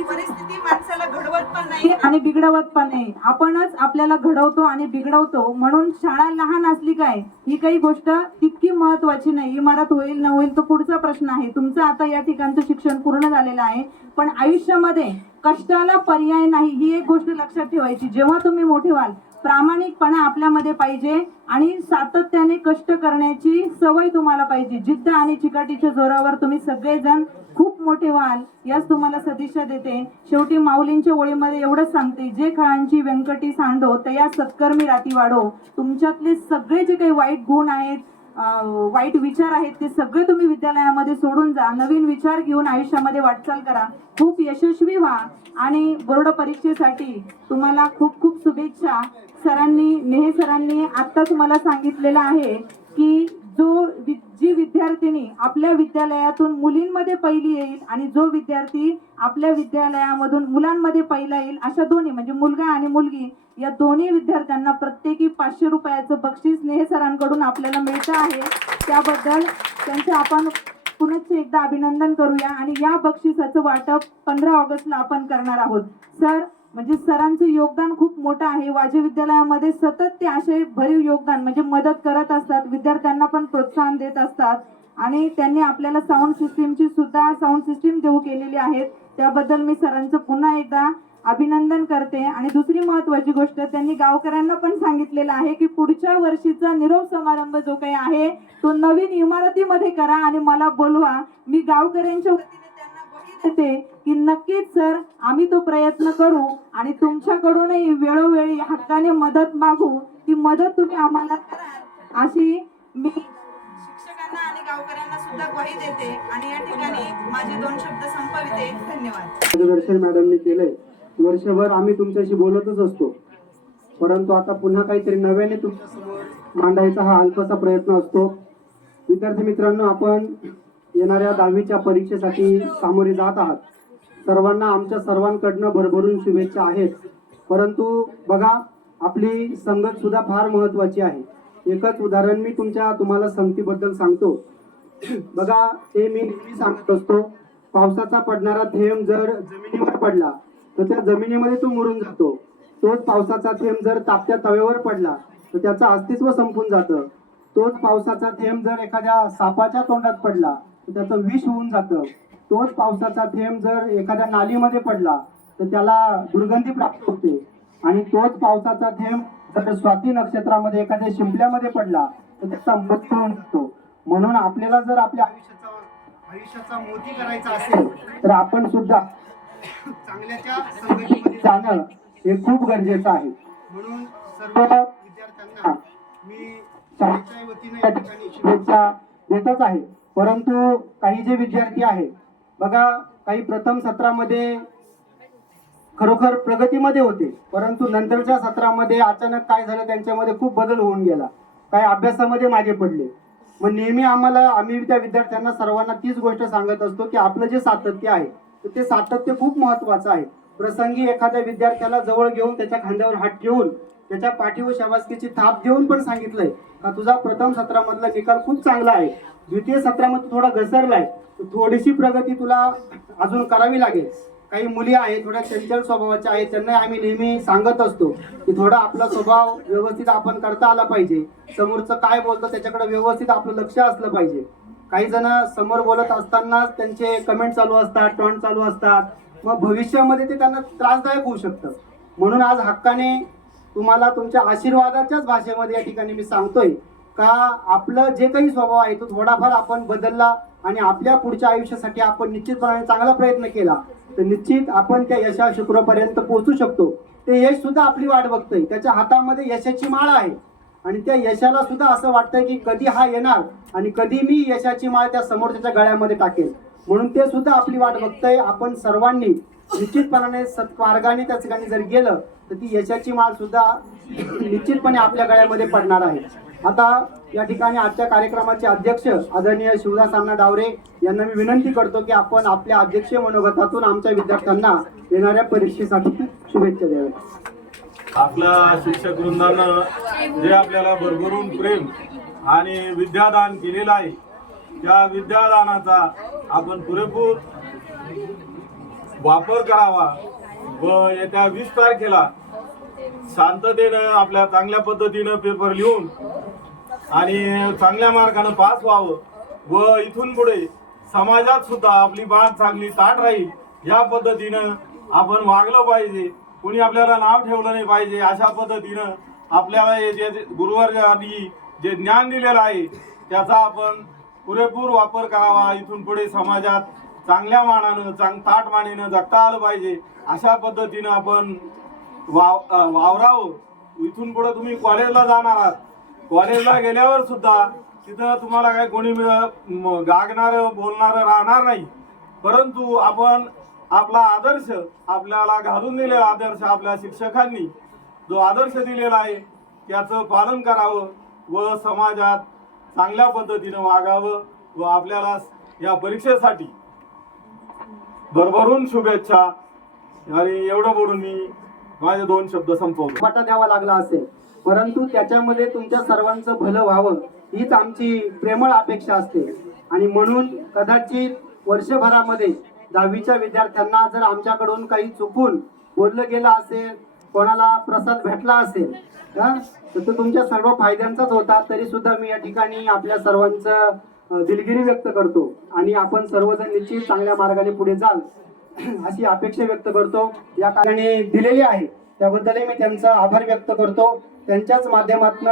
परिस्थिती माणसाला घडवत पण नाही आणि बिघडवत पण नाही, आपणच आपल्याला घडवतो आणि बिघडवतो. म्हणून शाळा लहान असली काय, ही काही गोष्ट तितकी महत्वाची नाही. इमारत होईल न होईल तो पुढचा प्रश्न आहे. तुमचं आता या ठिकाणचं शिक्षण पूर्ण झालेलं आहे, पण आयुष्यामध्ये कष्टाला पर्याय नाही, ही एक गोष्ट लक्षात ठेवायची. जेव्हा तुम्ही मोठे व्हाल, प्रामाणिकपणा आपल्यामध्ये पाहिजे आणि सातत्याने कष्ट करण्याची सवय तुम्हाला पाहिजे. जिद्द आणि चिकाटीच्या जोरावर तुम्ही सगळेजण खूप मोठे व्हाल, याच तुम्हाला सदिच्छा देते. शेवटी माऊलींच्या ओळीमध्ये एवढंच सांगते, जे खळांची व्यंकटी सांडो तया सत्कर्मी राती वाढो. तुमच्यातले सगळे जे काही वाईट गुण आहेत, वाईट विचार आहेत, ते सगळे तुम्ही विद्यालयामध्ये सोडून जा. नवीन विचार घेऊन आयुष्यामध्ये वाटचाल करा. खूप यशस्वी व्हा आणि बोर्ड परीक्षेसाठी तुम्हाला खूप खूप शुभेच्छा. नेहे सरांनी आत्ताच मला सांगितलेलं आहे की जी विद्यार्थिनी आपल्या विद्यालयातून मुलींमध्ये पहिली येईल आणि जो विद्यार्थी आपल्या विद्यालयामधून मुलांमध्ये पहिला येईल, अशा दोन्ही म्हणजे मुलगा आणि मुलगी या दोन्ही विद्यार्थ्यांना प्रत्येकी 500 रुपयाचं बक्षीस नेहे सरांकडून आपल्याला मिळतं आहे. त्याबद्दल त्यांचे आपण पुनश्च एकदा अभिनंदन करूया आणि या बक्षिसाचं वाटप 15 ऑगस्टला आपण करणार आहोत. सर म्हणजे सरांचं योगदान खूप मोठं आहे. वाजे विद्यालयामध्ये सतत ते असे भरीव योगदान म्हणजे मदत करत असतात, विद्यार्थ्यांना पण प्रोत्साहन देत असतात आणि त्यांनी आपल्याला साऊंड सिस्टीम देऊ केलेली आहेत. त्याबद्दल मी सरांचं पुन्हा एकदा अभिनंदन करते. आणि दुसरी महत्वाची गोष्ट, त्यांनी गावकऱ्यांना पण सांगितलेलं आहे की पुढच्या वर्षीचा निरोप समारंभ जो काही आहे तो नवीन इमारतीमध्ये करा आणि मला बोलवा. मी गावकऱ्यांच्या वतीने त्यांना ग्वाही देते की नक्कीच सर आम्ही तो प्रयत्न करू आणि तुमच्याकडूनही वेळोवेळी हक्काने मदत मागू. ती मदत तुम्ही आम्हाला कराल अशी मी शिक्षकांना आणि गावकऱ्यांना सुद्धा ग्वाही देते. आणि या ठिकाणी माझे 2 शब्द संपविते. धन्यवाद. मार्गदर्शन मॅडमने केलंय. वर्षभर आम्ही तुमच्याशी बोलतच असतो, परंतु आता पुन्हा काहीतरी नव्याने तुमच्यासमोर मांडायचा हा अल्पसा प्रयत्न असतो. विद्यार्थी मित्रांनो, आपण येणाऱ्या 10वीच्या परीक्षेसाठी सामोरे जात आहात. सर्वांना आमच्या सर्वांकडनं भरभरून शुभेच्छा आहेत. परंतु बघा, आपली संगत सुद्धा फार महत्वाची आहे. एकच उदाहरण मी तुम्हाला संगतीबद्दल सांगतो. बघा, ते मी नेहमी सांगत असतो, पावसाचा पडणारा थेंब जर जमिनीवर पडला तर त्या जमिनीमध्ये तो मुरून जातो. तोच पावसाचा थेंब जर तापत्या तव्यावर पडला तर त्याचं अस्तित्व संपून जातं. तोच पावसाचा थेंब जर एखाद्या सापाच्या तोंडात पडला तर त्याचं विष होऊन जातं. तोच पावसाचा थेंब जर एखाद्या नालीमध्ये पडला तर त्याला दुर्गंधी प्राप्त होते. आणि तोच पावसाचा थेंब जर स्वाती नक्षत्रामध्ये एखाद्या शिंपल्यामध्ये पडला तर त्याचा मृत्यू होऊन जातो. म्हणून आपल्याला जर आपल्या आयुष्याचा मोती करायचा असेल तर आपण सुद्धा चांगल्याच्या संगतीमध्ये जाणं हे खूप गरजेचं आहे. म्हणून सर्व विद्यार्थ्यांना मी शाळेच्या वतीने या ठिकाणी शुभेच्छा देतच आहे. परंतु काही जे विद्यार्थी आहेत बघा, काही प्रथम सत्रामध्ये खरोखर प्रगतीमध्ये होते, परंतु नंतरच्या सत्रामध्ये अचानक काय झालं, त्यांच्यामध्ये खूप बदल होऊन गेला. काही अभ्यासामध्ये मागे पडले. मग नेहमी आम्ही त्या विद्यार्थ्यांना सर्वांना तीच गोष्ट सांगत असतो की आपलं जे सातत्य आहे ते सातत्य खूप महत्वाचं आहे. प्रसंगी एखाद्या विद्यार्थ्याला जवळ घेऊन त्याच्या खांद्यावर हात ठेवून त्याच्या पाठीवर शाबासकीची थाप देऊन पण सांगितलंय का तुझा प्रथम सत्रामधला निकाल खूप चांगला आहे, द्वितीय सत्रामध्ये थोडा घसरलाय, थोडीशी प्रगती तुला अजून करावी लागेल. काही मुली आहेत थोड्या चंचल स्वभावाच्या आहेत, त्यांना आम्ही नेहमी सांगत असतो की थोडा आपला स्वभाव व्यवस्थित आपण करता आला पाहिजे. समोरचं काय बोलतं त्याच्याकडे व्यवस्थित आपलं लक्ष असलं पाहिजे. काही जण समोर बोलत असताना त्यांचे कमेंट चालू असतात, टॉन्ट चालू असतात, मग भविष्यामध्ये ते त्यांना त्रासदायक होऊ शकतं. म्हणून आज हक्काने तुम्हाला तुमच्या आशीर्वादाच्याच भाषेमध्ये या ठिकाणी मी सांगतोय का आपलं जे काही स्वभाव आहे तो थोडाफार आपण बदलला आणि आपल्या पुढच्या आयुष्यासाठी आपण निश्चितपणे चांगला प्रयत्न केला तर निश्चित आपण त्या यशा शिखरापर्यंत पोहोचू शकतो. ते यश सुद्धा आपली वाट बघतंय, त्याच्या हातामध्ये यशाची माळ आहे आणि त्या यशाला सुद्धा असं वाटतंय की कधी हा येणार आणि कधी मी यशाची माळ त्या समोरच्या गळ्यामध्ये टाकेल. म्हणून ते सुद्धा आपली वाट बघतंय. आपण सर्वांनी निश्चितपणाने सत्मार्गाने त्या ठिकाणी जर गेलं तर ती यशाची माळ सुद्धा निश्चितपणे आपल्या गळ्यामध्ये पडणार आहे. आता या ठिकाणी आजच्या कार्यक्रमाचे अध्यक्ष आदरणीय शिवदास अण्णा डावरे यांना मी विनंती करतो की आपण आपल्या अध्यक्षीय मनोगतातून आमच्या विद्यार्थ्यांना येणाऱ्या परीक्षेसाठी शुभेच्छा द्याव्यात. आपल्या शिक्षक वृंदानं जे आपल्याला भरभरून प्रेम आणि विद्यादान केलेलं आहे त्या विद्यादानाचा आपण पुरेपूर वापर करावा व येत्या 20 तारखेला शांततेनं आपल्या चांगल्या पद्धतीनं पेपर लिहून आणि चांगल्या मार्गाने पास व्हावं व इथून पुढे समाजात सुद्धा आपली बात चांगली ताट राहील या पद्धतीनं आपण वागलं पाहिजे. कोणी आपल्याला नाव ठेवलं नाही पाहिजे. अशा पद्धतीनं आपल्याला जे गुरुवर्गांनी जे ज्ञान दिलेलं आहे त्याचा आपण पुरेपूर वापर करावा. इथून पुढे समाजात चांगल्या मानानं ताट मानेनं जगता आलं पाहिजे. अशा पद्धतीनं आपण वावरावं. इथून पुढे तुम्ही कॉलेजला जाणार आहात, कॉलेजला गेल्यावर सुद्धा तिथं तुम्हाला काही कोणी गागणारं बोलणारं राहणार नाही, परंतु आपण आपला आदर्श आपल्याला घालून दिलेला आदर्श आपल्या शिक्षकांनी जो आदर्श दिलेला आहे त्याचं पालन करावं व समाजात चांगल्या पद्धतीनं वागावं व आपल्याला या परीक्षेसाठी भरभरून शुभेच्छा. आणि एवढं बोलून मी माझे 2 शब्द संपवतो. वाटा द्यावा लागला असेल, परंतु त्याच्यामध्ये तुमच्या सर्वांचं भलं व्हावं हीच आमची प्रेमळ अपेक्षा असते. आणि म्हणून कदाचित वर्षभरामध्ये 10वीच्या विद्यार्थ्यांना जर आमच्याकडून काही चुकून बोललं गेलं असेल, कोणाला प्रसाद भेटला असेल तर तो तुमच्या सर्व फायद्यांचाच होता. तरी सुद्धा मी या ठिकाणी आपल्या सर्वांचं दिलगिरी व्यक्त करतो आणि आपण सर्वजण निश्चित चांगल्या मार्गाने पुढे जाल अशी अपेक्षा व्यक्त करतो. या कारणाने दिलेली आहे त्याबद्दलही मी त्यांचा आभार व्यक्त करतो. त्यांच्याच माध्यमातून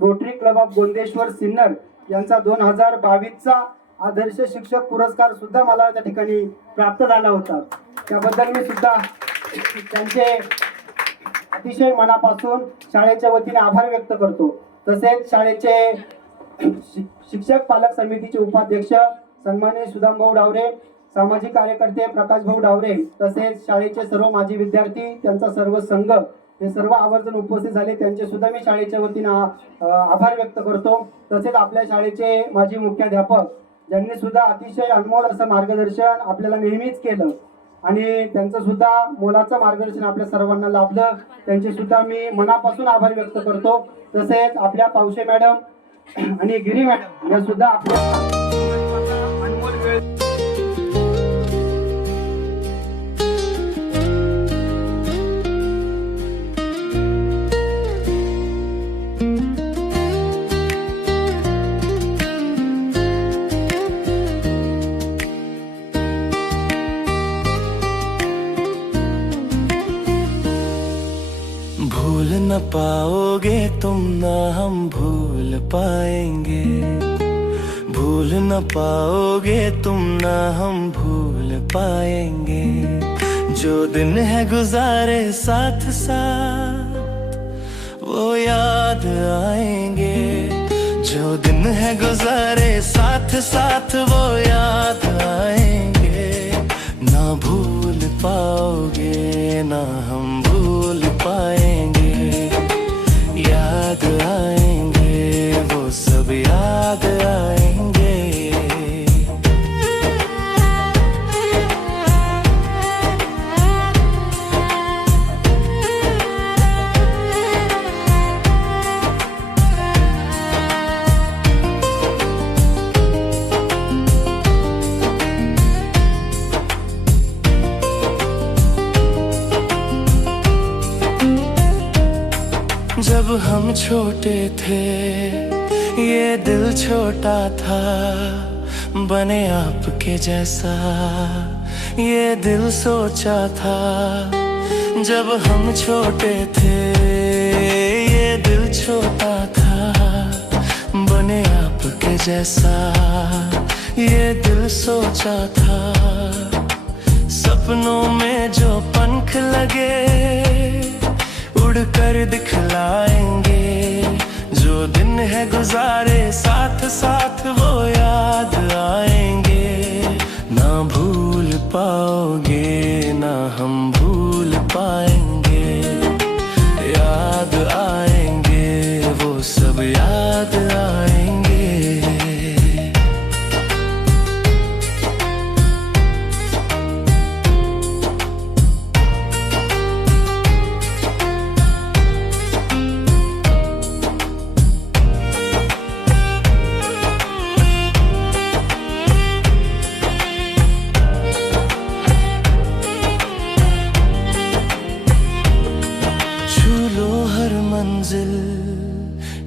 rotary club of Gondeshwar Sinnar यांचा 2022चा आदर्श शिक्षक पुरस्कार सुद्धा मला त्या ठिकाणी प्राप्त झाला होता. त्याबद्दल मी सुद्धा त्यांचे अतिशय मनापासून शाळेच्या वतीने आभार व्यक्त करतो. तसेच शाळेचे शिक्षक पालक समितीचे उपाध्यक्ष सन्माननीय सुदामभाऊ डावरे, सामाजिक कार्यकर्ते प्रकाशभाऊ डावरे, तसेच शाळेचे सर्व माजी विद्यार्थी, त्यांचा सर्व संघ हे सर्व आवर्जून उपस्थित झाले. त्यांचे सुद्धा मी शाळेच्या वतीनं आभार व्यक्त करतो. तसेच आपल्या शाळेचे माजी मुख्याध्यापक ज्यांनी सुद्धा अतिशय अनमोल असं मार्गदर्शन आपल्याला नेहमीच केलं आणि त्यांचं सुद्धा मोलाचं मार्गदर्शन आपल्या सर्वांना लाभलं. त्यांचे सुद्धा मी मनापासून आभार व्यक्त करतो. तसेच आपल्या पावशे मॅडम आणि गिरी मॅडम या सुद्धा आपल्या अनमोल वेळ भूल न पाओगे तुम ना हम भूल पाएंगे, भूल न पाओगे तुम ना हम भूल पाएंगे। जो दिन है गुजारे साथ साथ वो याद आएंगे, जो दिन है गुजारे साथ साथ वो याद आएंगे। ना भूल पाओगे ना हम भूल पाएंगे, याद आएंगे वो सब याद आएंगे। जब हम छोटे थे ये दिल छोटा था, बने आपके जैसा ये दिल सोचा था। जब हम छोटे थे ये दिल छोटा था, बने आपके जैसा ये दिल सोचा था। सपनों में जो पंख लगे उड़कर दिखलाएंगे, जो दिन है गुजारे साथ साथ वो याद आएंगे। ना भूल पाओगे ना हम भूल पाएंगे, याद आएंगे वो सब याद आएंगे।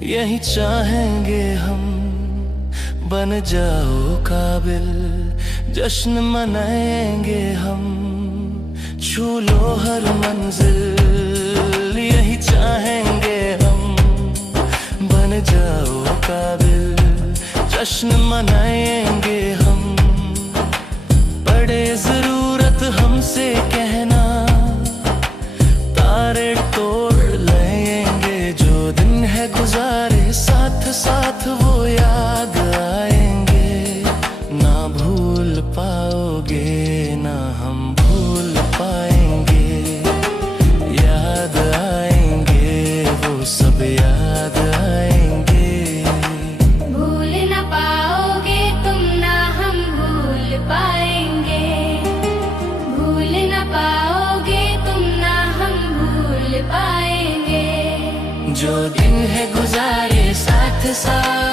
यही चाहेंगे हम, बन जाओ काबिल जश्न मनाएंगे हम। छू लो हर मंजिल यही चाहेंगे हम, बन जाओ काबिल जश्न मनाएंगे हम। पड़े जरूरत हमसे कहना तारे तोड़ लेंगे, जो दिन है गुजारे साथ साथ वो याद आएंगे। ना भूल पाओगे ना हम भूल पाएंगे, याद आएंगे वो सब याद आएंगे। भूल न पाओगे तुम ना हम भूल पाएंगे, भूल न पाओगे तुम ना हम भूल पाएंगे। जो दिन है गुजारे साथ साथ